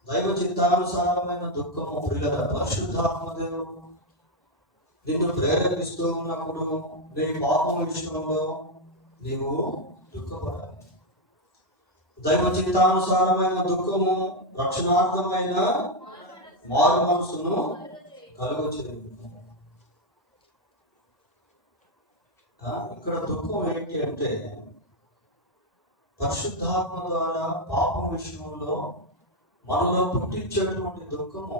దైవ చిత్తానుసారమైన దుఃఖము ప్రియుల పరిశుద్ధాత్మ దేవుడు నిన్ను ప్రేరేపిస్తూ ఉన్నప్పుడు నీ పాపం విషయంలో నీవు దుఃఖపడాలి. దైవ చిత్తానుసారమైన దుఃఖము రక్షణార్థమైన మారు మనసును కలుగచేయు. ఇక్కడ దుఃఖం ఏంటి అంటే పరిశుద్ధాత్మ ద్వారా పాపం విషయంలో మనలో పుట్టించేటువంటి దుఃఖము.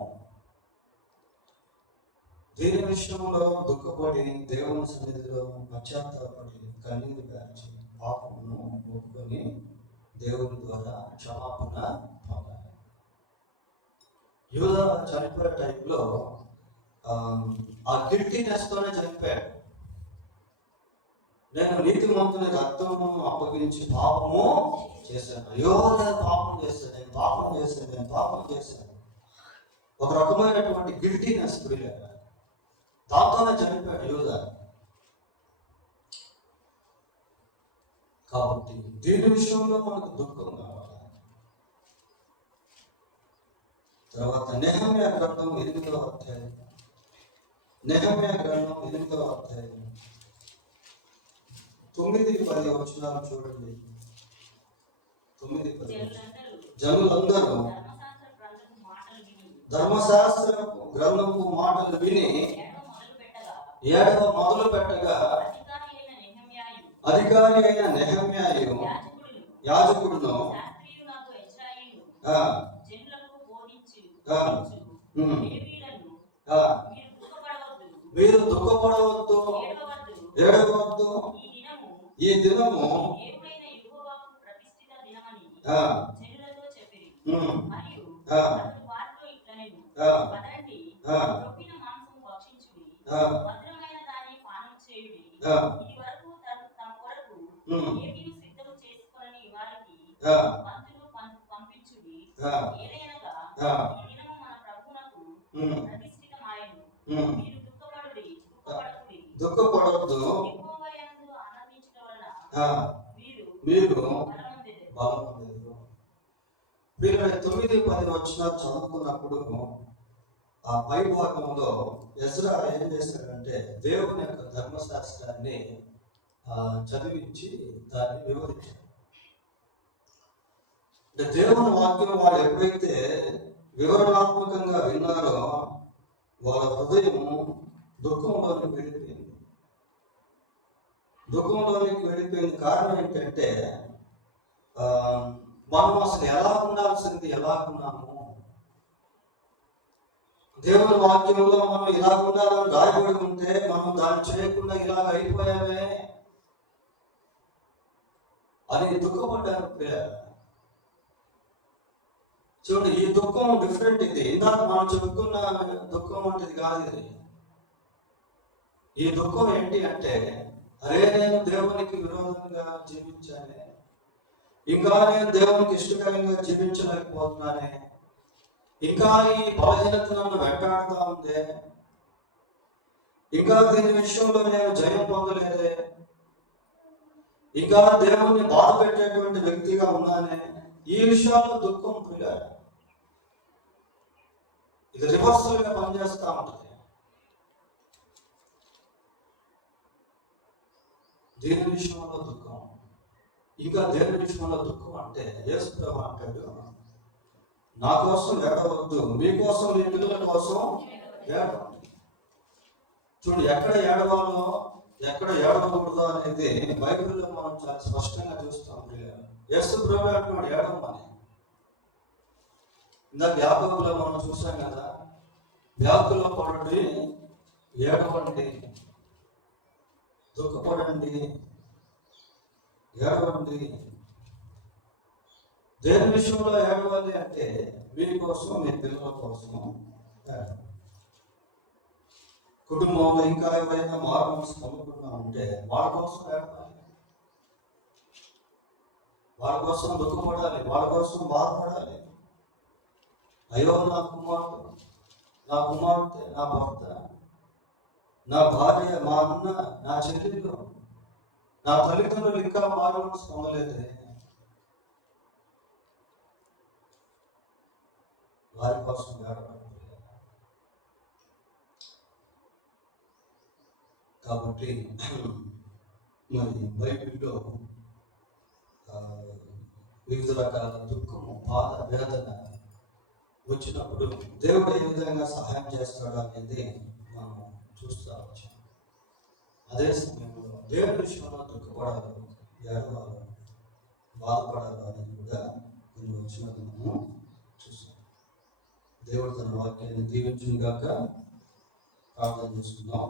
దీని విషయంలో దుఃఖపడి దేవుని సన్నిధిలో పశ్చాత్తాపడి కన్నీరు గార్చి పాపమును ఒప్పుకొని దేవుని ద్వారా క్షమాపణ పొందాలి. యూదా చనిపోయే టైంలో ఆ గిల్టీనెస్ తోనే చనిపోయాడు. నేను నీతిమంతుని రక్తము అప్పగించి పాపము చేశాను, అయ్యో నేను పాపం చేశాను, నేను పాపం చేశాను, నేను పాపం చేశాను. ఒక రకమైనటువంటి గిల్టీనెస్ ప్రియుల, దాంతోనే చనిపోయాడు యూదా. కాబట్టి దీని విషయంలో మనకు దుఃఖం కావాలి. తర్వాత నెహెమ్యా గ్రంథం 8వ అధ్యాయం, నెహెమ్యా గ్రంథం 8వ అధ్యాయం 9-10 వచనాలు చూడండి. 9-10. జనులందరూ ధర్మశాస్త్ర గ్రంథపు మాటలు విని ఏడవ మొదలు పెట్టగా అధికారి అయిన నెహెమ్యాయు యాజకుడును మీరు దుఃఖపడవద్దు, ఏడవద్దు, ఈ దినము దుఃఖపడవద్దు, మీరు బలం లేదు. వీళ్ళు 9-10 వచనాలు చదువుకున్నప్పుడు ఆ పై భాగంలో ఎజ్రా ఏం చేశాడంటే దేవుని యొక్క ధర్మశాస్త్రాన్ని చదివించి దాన్ని వివరించాడు. దేవుని వాక్యం వాళ్ళు ఎప్పుడైతే వివరణాత్మకంగా విన్నారో వాళ్ళ హృదయం దుఃఖంలోనికి వెళ్ళిపోయింది. దుఃఖంలోనికి వెళ్ళిపోయిన కారణం ఏంటంటే మనం అసలు ఎలా ఉండాల్సింది ఎలా ఉన్నాము, దేవుని వాక్యంలో మనం ఇలా ఉండాలని రాయబడి ఉంటే మనం దాన్ని చేయకుండా ఇలాగ అయిపోయామే అని దుఃఖపడ్డారు పిల్లలు. చూడండి, ఈ దుఃఖం డిఫరెంట్. ఇది ఇందాక మనం చెప్పుకున్న దుఃఖం వంటిది కాదు ఇది. ఈ దుఃఖం ఏంటి అంటే, అరే నేను దేవునికి విరోధంగా జీవించానే, ఇంకా నేను దేవునికి ఇష్టకరంగా జీవించలేకపోతున్నానే, ఇంకా ఈ బలహీనత నన్ను వెంటాడుతూ ఉందే, ఇంకా దీని విషయంలో నేను జయం పొందలేదే, ఇంకా దేవుణ్ణి బాధ పెట్టేటువంటి వ్యక్తిగా ఉన్నానే, ఈ విషయాల్లో దుఃఖం పిల్లలు ఇది రివర్సల్ గా పనిచేస్తూ ఉంటుంది. దేని విషయంలో దుఃఖం, ఇంకా దేని విషయంలో దుఃఖం అంటే యేసు ప్రభువు అంటాడు, నా కోసం ఏడవద్దు, మీకోసం మీ పిల్లల కోసం ఏడవండి. చూడు, ఎక్కడ ఏడవాలో ఎక్కడ ఏడవకూడదు అనేది బైబిల్లో మనం చాలా స్పష్టంగా చూస్తాం. యేసు ప్రభువు అంటున్నాడు ఏడవమని. ఇందాక యాకోబులో మనం చూసాం కదా, వ్యాకుల పడండి, ఏడవండి, దుఃఖపడండి, ఏడవండి. దేని విషయంలో ఏడవాలి అంటే మీకోసం, మీ పిల్లల కోసం. కుటుంబంలో ఇంకా ఎవరైనా మార్పు పొందకుండా ఉంటే వాళ్ళ కోసం ఏడవాలి, వాళ్ళ కోసం దుఃఖపడాలి, వాళ్ళ కోసం బాధపడాలి. అయ్యో నా కుమారుడు, నా కుమార్తె, నా భర్త, నా భార్య, మా అన్న, నా చెల్లెలు, నా తల్లిదండ్రులు ఇంకా మార్పు పొందలేదే, వారి కోసం ఏడవాలి. కాబట్టి మరి బైబిల్లో వివిధ రకాల దుఃఖము, బాధ, వేదన వచ్చినప్పుడు దేవుడు ఏ విధంగా సహాయం చేస్తాడు అనేది మనం చూస్తూ వచ్చాం. అదే సమయంలో దేవుడి విషయంలో దుఃఖపడాలి, ఏడవాలి, బాధపడాలి అనేది కూడా కొన్ని వచ్చినది మనం చూస్తాం. దేవుడు తన వాక్యాన్ని దీవించును గాక. ప్రార్థన చేసుకుందాం.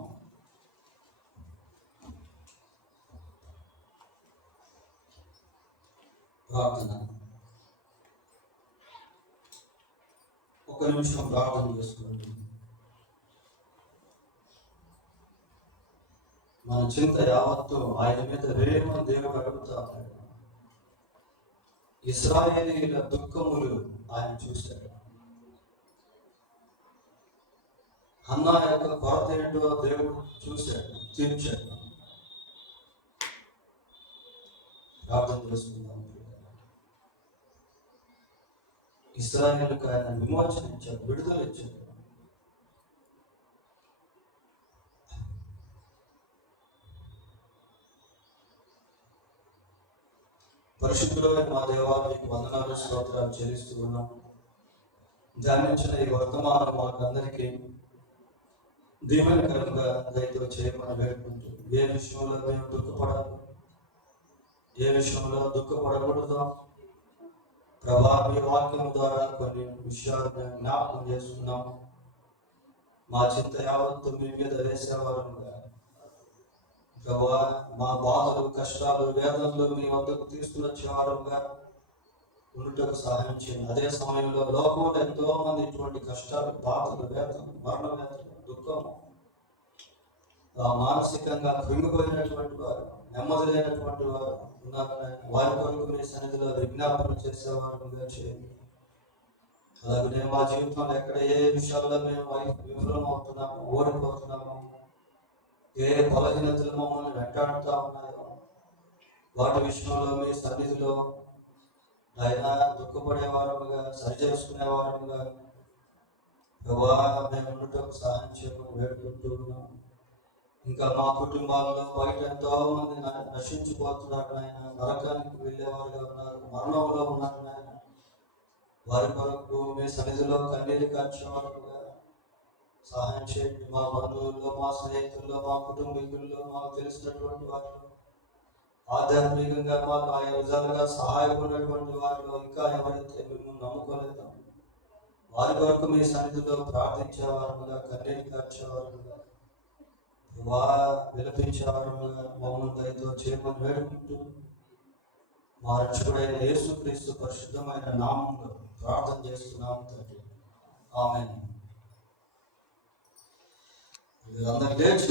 ప్రార్థన. ఒక నిమిషం ప్రార్థన చేసుకోండి. మన చింత యావత్తు ఆయన మీద వేయమని దేవుడు అడుగుతా ఉన్నాడు. ఇశ్రాయేలీయుల దుఃఖములు ఆయన చూశాడు. హన్నా యొక్క కొరత ఏంటో దేవుడు చూశాడు, తీర్చాడు. ప్రార్థన చేసుకుందాం. ఇశ్రాయేలుకు ఆయన విమోచన ఇచ్చాడు, విడుదల ఇచ్చాడు. పరిశుద్ధులైన మా దేవా, మీకు వందనాలు, స్తోత్రాలు చెల్లిస్తూ ఉన్నాం. ధ్యానించిన ఈ వర్తమానం మాకందరికీ దీవెనకరంగా దయతో చేయమని వేడుకుంటూ, ఏ విషయంలో మేము దుఃఖపడాలి, ఏ విషయంలో దుఃఖపడకూడదు ప్రభా, మీ వాక్యం ద్వారా కొన్ని విషయాలు మేము జ్ఞాపకం చేసుకున్నాం. మా చింత యావత్తు మీ మీద వేసేవారుగా ప్రభా, మా బాధలు, కష్టాలు, వేదనలు మీ వద్దకు తీసుకువచ్చేవారుగా ఉండుటకు సహాయం చేయండి. అదే సమయంలో లోకంలో ఎంతో మంది ఇటువంటి కష్టాలు, బాధలు, వేదనలు, మరణ వేదనలు, దుఃఖం, మానసికంగా కృంగిపోయినటువంటి వారు, నెమ్మది లేనటువంటి వారు ఉన్నారు. వారి కొరకు మీ సన్నిధిలో విజ్ఞాపన చేసేవారుగా చేయండి. అలాగే మా జీవితంలో ఎక్కడ ఏ విషయాల్లో మేము విఫలం అవుతున్నాము, ఓడిపోతున్నాము, ఏ బలహీనతలు మమ్మల్ని వెంటాడుతూ ఉన్నాయో వాటి విషయంలో మీ సన్నిధిలో ఆయన దుఃఖపడేవారుగా, సరిచేసుకునేవారుగా ప్రభా మేము ఉండటకు సహాయం చేయమని వేడుకుంటూ ఉన్నాము. ఇంకా మా కుటుంబాల్లో బయట ఎంతో మంది నశించిపోతున్నారు నాయన, నరకానికి వెళ్ళేవారుగా ఉన్నారు, మరణంలో ఉన్నారు నాయన. వారి కొరకు మీ సన్నిధిలో కన్నీరు కార్చేవారుగా సహాయం చేయండి. మా బంధువుల్లో, మా స్నేహితుల్లో, మా కుటుంబీకుల్లో, మాకు తెలిసినటువంటి వారిలో, ఆధ్యాత్మికంగా మాకు ఆయా విధాలుగా సహాయపడినటువంటి వారిలో ఇంకా ఎవరైతే మేము నమ్ముకోలేదా వారి వరకు మీ సన్నిధిలో ప్రార్థించేవారుగా, కన్నీరు కార్చేవారుగా, విలపించేవారుగా మమ్మల్ని దయతో చేయమని వేడుకుంటూ మా రక్షకుడైన యేసుక్రీస్తు పరిశుద్ధమైన నామంలో ప్రార్థన చేస్తున్నాము తండ్రి. ఆమేన్. అందరూ లేచి